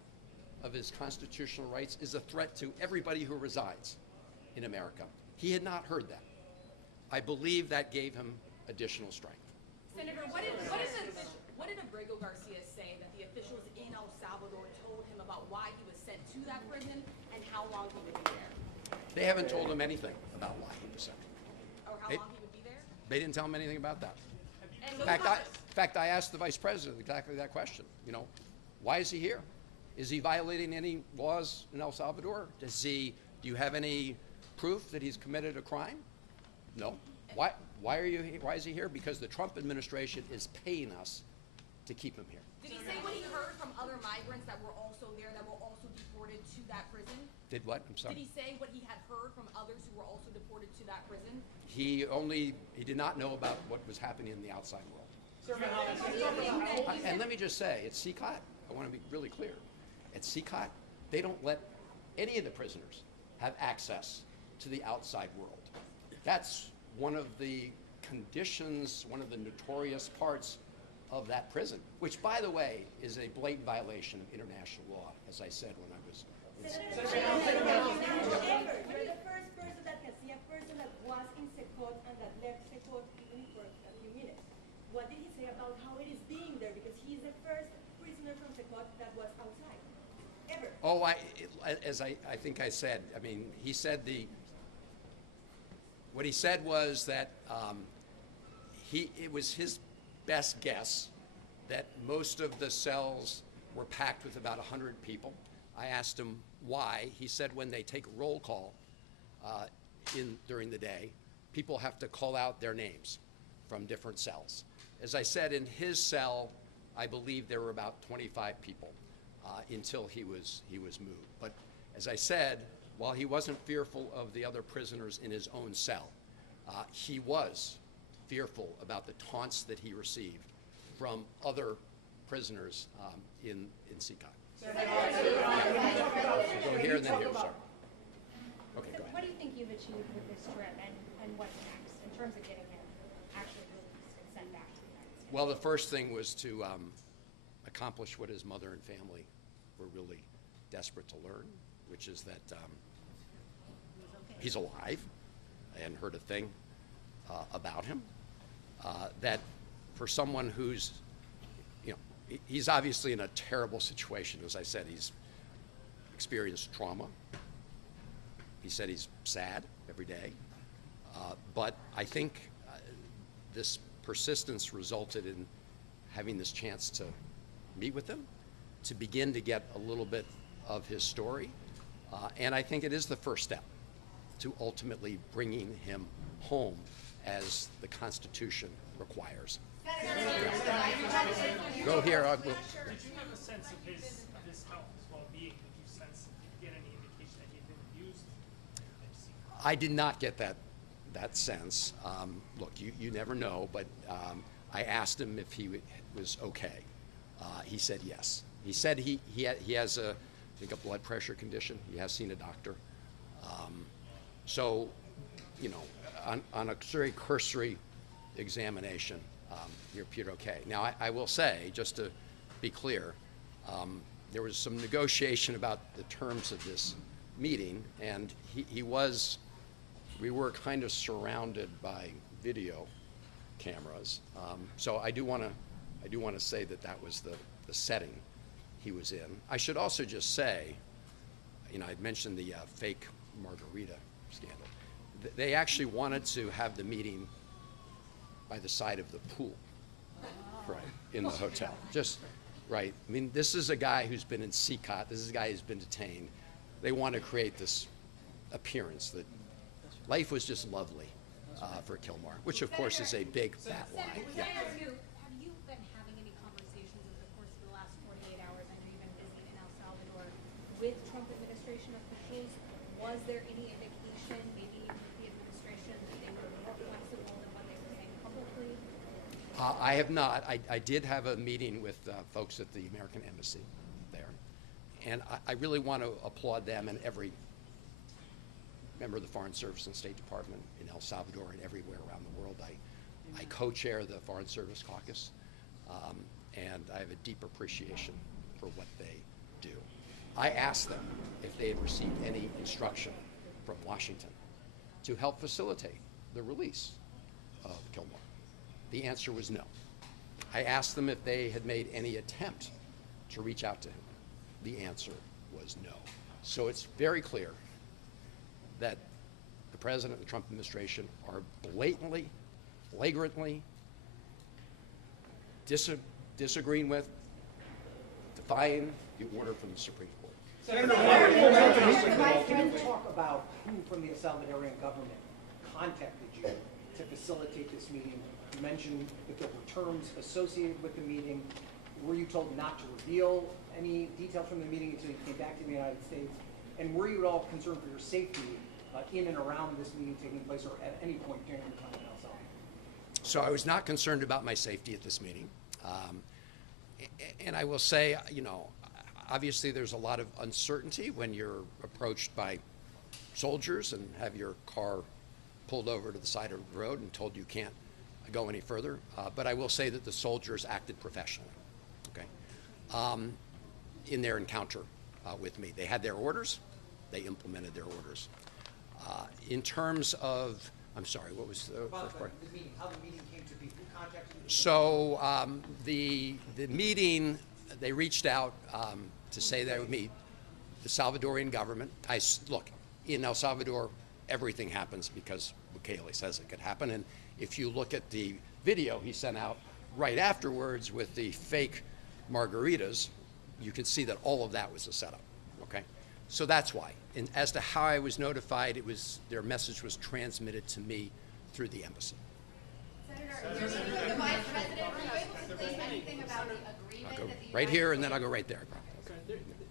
of his constitutional rights is a threat to everybody who resides in America. He had not heard that. I believe that gave him additional strength. Senator, what did Abrego Garcia say that the officials in El Salvador told him about why he was sent to that prison and how long he would be there? They haven't told him anything about why he was sent. Or how long he would be there? They didn't tell him anything about that. And In fact, I asked the vice president exactly that question. You know, why is he here? Is he violating any laws in El Salvador? Do you have any proof that he's committed a crime? No. Why is he here? Because the Trump administration is paying us to keep him here. Did he say what he heard from other migrants that were also there, that were also deported to that prison? Did what? I'm sorry. Did he say what he had heard from others who were also deported to that prison? He did not know about what was happening in the outside world. And let me just say, at CCOT, I want to be really clear. At CCOT, they don't let any of the prisoners have access to the outside world. That's one of the conditions, one of the notorious parts of that prison, which, by the way, is a blatant violation of international law, as I said when I was. You're the first person that can see a person that was in Secot and that left Secot even for a few minutes. What did he say about how it is being there? Because he's the first prisoner from Secot that was outside, ever. Oh, I think I said, I mean, he said what he said was that it was his best guess that most of the cells were packed with about 100 people. I asked him why. He said when they take roll call during the day, people have to call out their names from different cells. As I said, in his cell, I believe there were about 25 people until he was moved. But as I said, while he wasn't fearful of the other prisoners in his own cell, he was fearful about the taunts that he received from other prisoners in CCOT. Go here and then here, sorry. Okay, go ahead. What do you think you've achieved with this trip, and what's next in terms of getting him actually released and sent back to the United States? Well, the first thing was to accomplish what his mother and family were really desperate to learn, which is that he's alive. I hadn't heard a thing about him. That for someone who's, he's obviously in a terrible situation. As I said, he's experienced trauma. He said he's sad every day. But I think this persistence resulted in having this chance to meet with him, to begin to get a little bit of his story. And I think it is the first step to ultimately bringing him home as the Constitution requires. Go here. Did you have a sense of his health, his well-being? Did you get any indication that he had been abused? I did not get that sense. Look, you never know, but I asked him if he was okay. He said yes. He said he has I think a blood pressure condition. He has seen a doctor. So, on a very cursory examination, he appeared okay. Now, I will say, just to be clear, there was some negotiation about the terms of this meeting, and we were kind of surrounded by video cameras. So I do want to say that was the setting he was in. I should also just say, I'd mentioned the fake Margarita scandal. They actually wanted to have the meeting by the side of the pool, right, in the hotel. Just, right. I mean, this is a guy who's been in CCOT. This is a guy who's been detained. They want to create this appearance that life was just lovely for Kilmar, which of course is a big fat lie. Yeah. Have you been having any conversations over the course of the last 48 hours? I know you've been busy in El Salvador with Trump administration officials. Was there any indication, maybe with the administration, that they were more flexible than what they were saying publicly? I have not. I did have a meeting with folks at the American Embassy there, and I really want to applaud them and every member of the Foreign Service and State Department in El Salvador and everywhere around the world. I co-chair the Foreign Service Caucus, and I have a deep appreciation for what they do. I asked them if they had received any instruction from Washington to help facilitate the release of Kilmar. The answer was no. I asked them if they had made any attempt to reach out to him. The answer was no. So it's very clear that the President and the Trump administration are blatantly, flagrantly disagreeing with, defying the order from the Supreme Court. Senator, can you talk about who from the Salvadorian government contacted you to facilitate this meeting? You mentioned that there were terms associated with the meeting. Were you told not to reveal any details from the meeting until you came back to the United States? And were you at all concerned for your safety in and around this meeting taking place or at any point during your time in El Salvador? So I was not concerned about my safety at this meeting. And I will say, obviously there's a lot of uncertainty when you're approached by soldiers and have your car pulled over to the side of the road and told you can't go any further. But I will say that the soldiers acted professionally, okay, in their encounter with me. They had their orders. They implemented their orders. In terms of, I'm sorry, what was the first part? The meeting, how the meeting came to be, who contacted you? So the meeting, they reached out to say they would meet the Salvadorian government. Look, in El Salvador, everything happens because Bukele says it could happen. And if you look at the video he sent out right afterwards with the fake margaritas, you can see that all of that was a setup, okay? So that's why. And as to how I was notified, their message was transmitted to me through the embassy. Senator, the Vice President, are you able to say anything about the agreement I'll go that the right here, and then I'll go right there.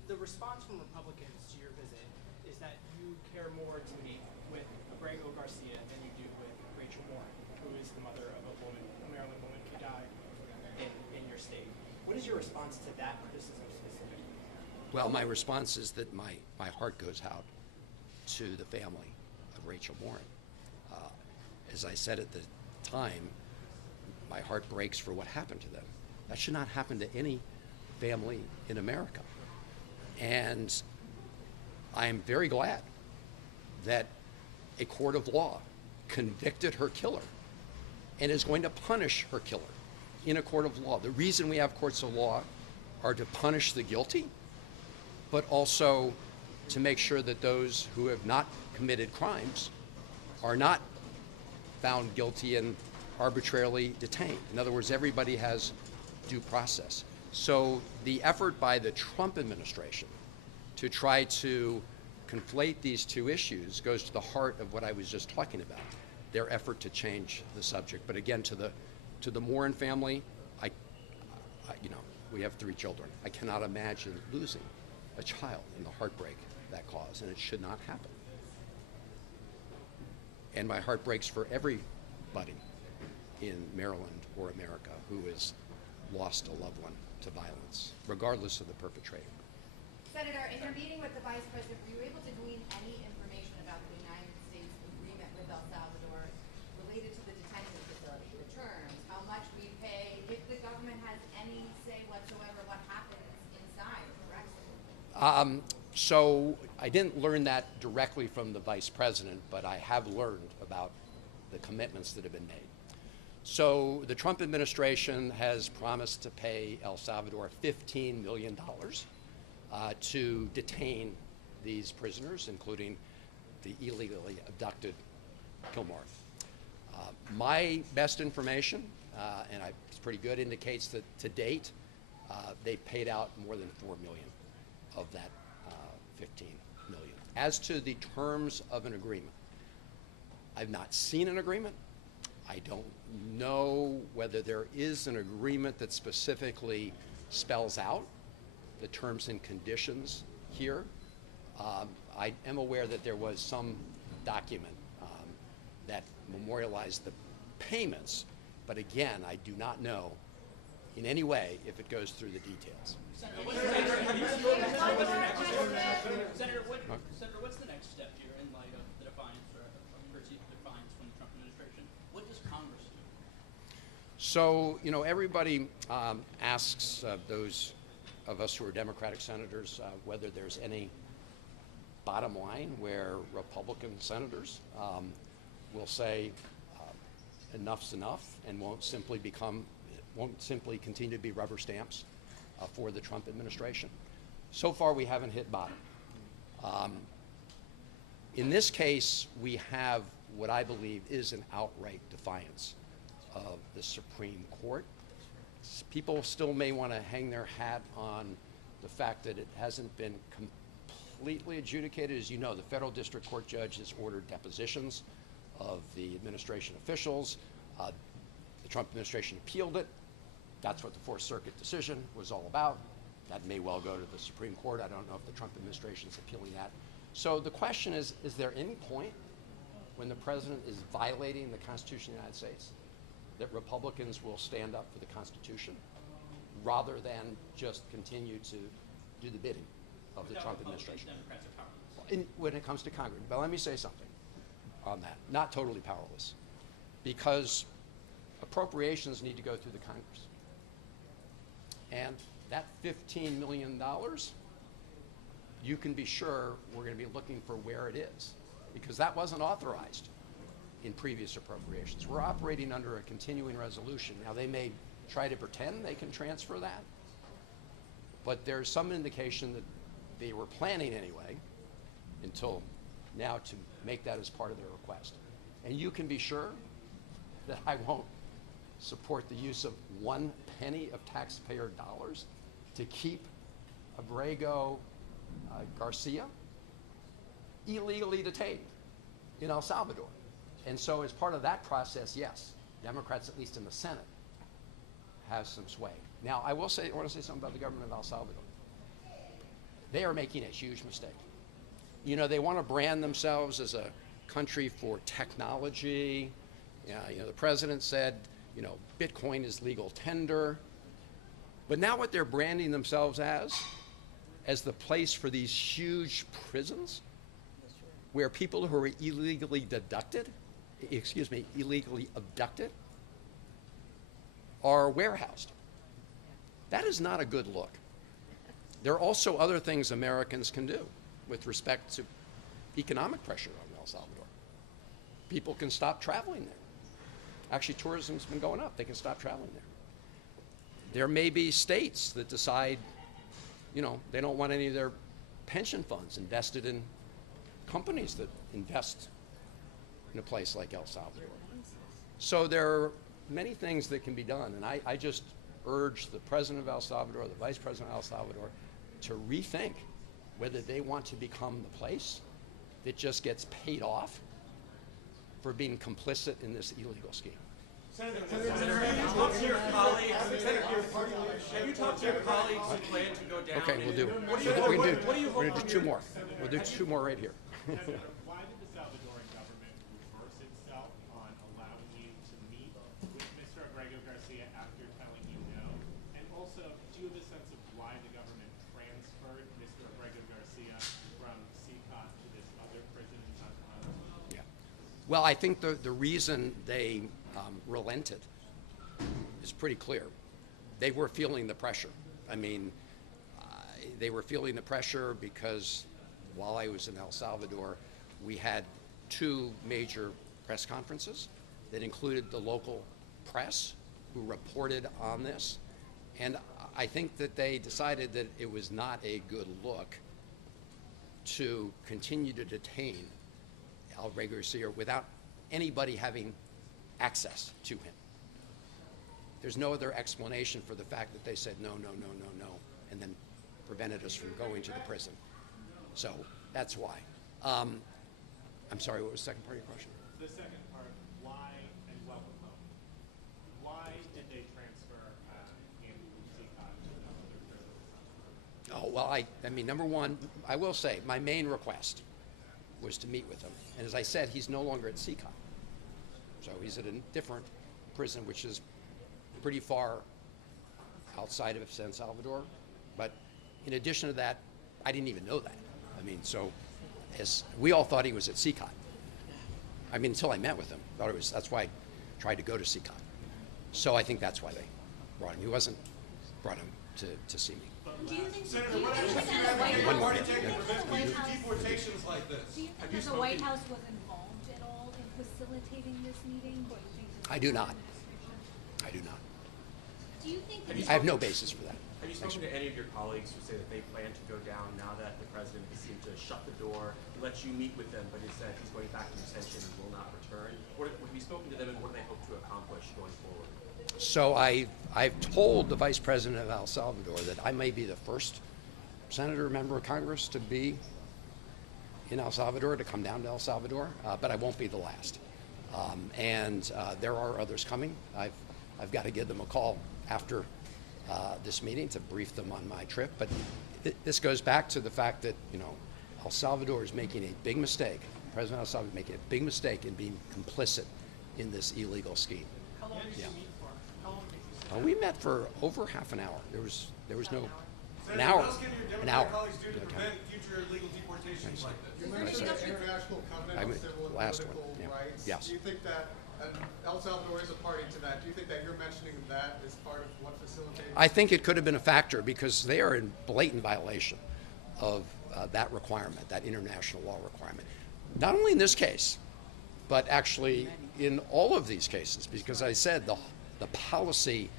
The response from Republicans to your visit is that you care more to meet with Abrego Garcia than you do with Rachel Warren, who is the mother of a Maryland woman who died in your state. What is your response to that criticism specifically? Well, my response is that my heart goes out to the family of Rachel Warren. As I said at the time, my heart breaks for what happened to them. That should not happen to any family in America. And I am very glad that a court of law convicted her killer and is going to punish her killer in a court of law. The reason we have courts of law are to punish the guilty, but also to make sure that those who have not committed crimes are not found guilty and arbitrarily detained. In other words, everybody has due process. So the effort by the Trump administration to try to conflate these two issues goes to the heart of what I was just talking about, their effort to change the subject. But again, to the Morin family, you know, we have 3 children. I cannot imagine losing a child and the heartbreak that caused, and it should not happen. And my heart breaks for everybody in Maryland or America who has lost a loved one to violence, regardless of the perpetrator. Senator, in your meeting with the Vice President, were you able to glean any information about the United States agreement with El Salvador related to the detention facility, the terms, how much we pay, if the government has any say whatsoever, what happens inside, correct? So I didn't learn that directly from the Vice President, but I have learned about the commitments that have been made. So the Trump administration has promised to pay El Salvador $15 million to detain these prisoners, including the illegally abducted Kilmar. My best information, and it's pretty good, indicates that to date they've paid out more than $4 million of that 15 million. As to the terms of an agreement, I've not seen an agreement. I don't know whether there is an agreement that specifically spells out the terms and conditions here. I am aware that there was some document that memorialized the payments, but again, I do not know in any way if it goes through the details. Senator, what's the next step here in light of the defiance or perceived defiance from the Trump administration? What does Congress do? So, you know, everybody asks those of us who are Democratic senators whether there's any bottom line where Republican senators will say enough's enough and won't simply continue to be rubber stamps for the Trump administration. So far, we haven't hit bottom. In this case, we have what I believe is an outright defiance of the Supreme Court. People still may want to hang their hat on the fact that it hasn't been completely adjudicated. As you know, the federal district court judge has ordered depositions of the administration officials. The Trump administration appealed it. That's what the Fourth Circuit decision was all about. That may well go to the Supreme Court. I don't know if the Trump administration is appealing that. So the question is there any point when the president is violating the Constitution of the United States that Republicans will stand up for the Constitution rather than just continue to do the bidding of the Trump administration? When it comes to Congress. But let me say something on that. Not totally powerless, because appropriations need to go through the Congress. And that $15 million, you can be sure we're going to be looking for where it is, because that wasn't authorized in previous appropriations. We're operating under a continuing resolution. Now, they may try to pretend they can transfer that, but there's some indication that they were planning anyway, until now, to make that as part of their request. And you can be sure that I won't support the use of 1 penny of taxpayer dollars to keep Abrego Garcia illegally detained in El Salvador. And so as part of that process, yes, Democrats, at least in the Senate, have some sway. Now, I want to say something about the government of El Salvador. They are making a huge mistake. You know, they want to brand themselves as a country for technology. You know, the president said, you know, Bitcoin is legal tender. But now what they're branding themselves as the place for these huge prisons where people who are illegally abducted are warehoused. That is not a good look. There are also other things Americans can do with respect to economic pressure on El Salvador. People can stop traveling there. Actually, tourism's been going up. They can stop traveling there. There may be states that decide, you know, they don't want any of their pension funds invested in companies that invest in a place like El Salvador. So there are many things that can be done, and I just urge the president of El Salvador, the vice president of El Salvador, to rethink whether they want to become the place that just gets paid off for being complicit in this illegal scheme. Senator, have you talked to your colleagues? Have you talked to your colleagues who plan to go down? Okay, we'll do. We're going to do two more. We'll do two more right here. Senator, why did the Salvadoran government reverse itself on allowing you to meet with Mr. Abrego Garcia after telling you no? And also, do you have a sense of why the government transferred Mr. Abrego Garcia from CCOT to this other prison in Guatemala? Yeah. Well, I think the reason they relented is pretty clear. They were feeling the pressure. I mean, they were feeling the pressure because while I was in El Salvador, we had two major press conferences that included the local press who reported on this. And I think that they decided that it was not a good look to continue to detain Abrego Garcia without anybody having access to him. There's no other explanation for the fact that they said no, no, no, no, no, and then prevented us from going to the prison. So that's why. I'm sorry, what was the second part of your question? The second part, why, and welcome home, why did they transfer him from CCOT to another prison? Oh, well, I mean, number one, I will say, my main request was to meet with him. And as I said, he's no longer at CCOT. So he's at a different prison, which is pretty far outside of San Salvador. But in addition to that, I didn't even know that. I mean, so as we all thought he was at CCOT. I mean, until I met with him, thought it was, that's why I tried to go to CCOT. So I think that's why they brought him. He wasn't brought him to see me. Do you think Senator, what actions do you have in your party taken to prevent future deportations like this? Do you think that the White House was involved at all in facilitating this meeting? Or do you think I do not. I do not. Do you think I have no basis for that. Have you spoken to any of your colleagues who say that they plan to go down now that the president has seemed to shut the door, let you meet with them, but he said he's going back to detention and will not return? Have you spoken to them, and what do they hope to accomplish going forward? So I've told the vice president of El Salvador that I may be the first senator or member of Congress to be in El Salvador, to come down to El Salvador, but I won't be the last. There are others coming. I've got to give them a call after this meeting to brief them on my trip. But this goes back to the fact that, you know, El Salvador is making a big mistake. President El Salvador is making a big mistake in being complicit in this illegal scheme. How long did you meet for? How long did you stay? We met for over half an hour. There was no an Senator, hour. what else can your An Democratic hour. colleagues do to prevent future illegal deportations like this? You mentioned the International Covenant on Civil and Political Rights. Yes. Do you think that, and El Salvador is a party to that, do you think that you're mentioning that as part of what facilitates? I think it could have been a factor because they are in blatant violation of that requirement, that international law requirement. Not only in this case, but actually in all of these cases, because I said the policy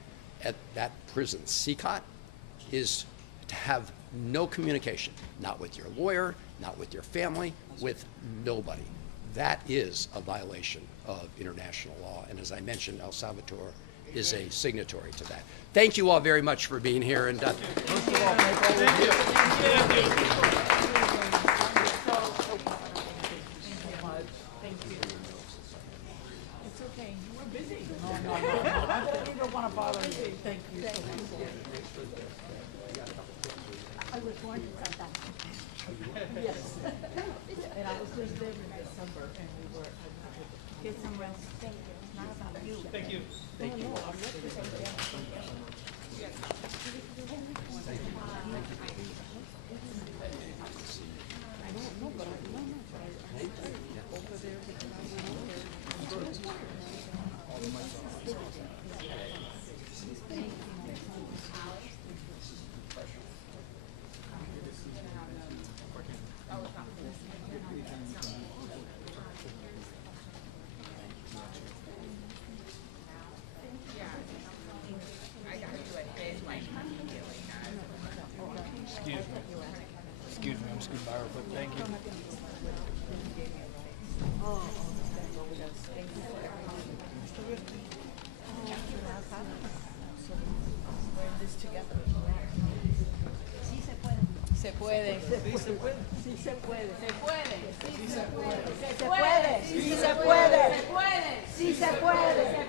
at that prison, CCOT, is to have no communication, not with your lawyer, not with your family, with nobody. That is a violation of international law. And as I mentioned, El Salvador is a signatory to that. Thank you all very much for being here. And It's okay. You were busy. No. I don't want to bother you. Thank you. I was going to come back. Yes. And I was just there in December, and we were. Get some rest. Thank you. Not about you. Thank you. Thank you. I don't know, but I don't know. Over there, because I went over there. puede. Sí se puede. Sí se puede. Se puede. Sí se puede. Se puede. Sí se puede. Se puede. Sí se puede.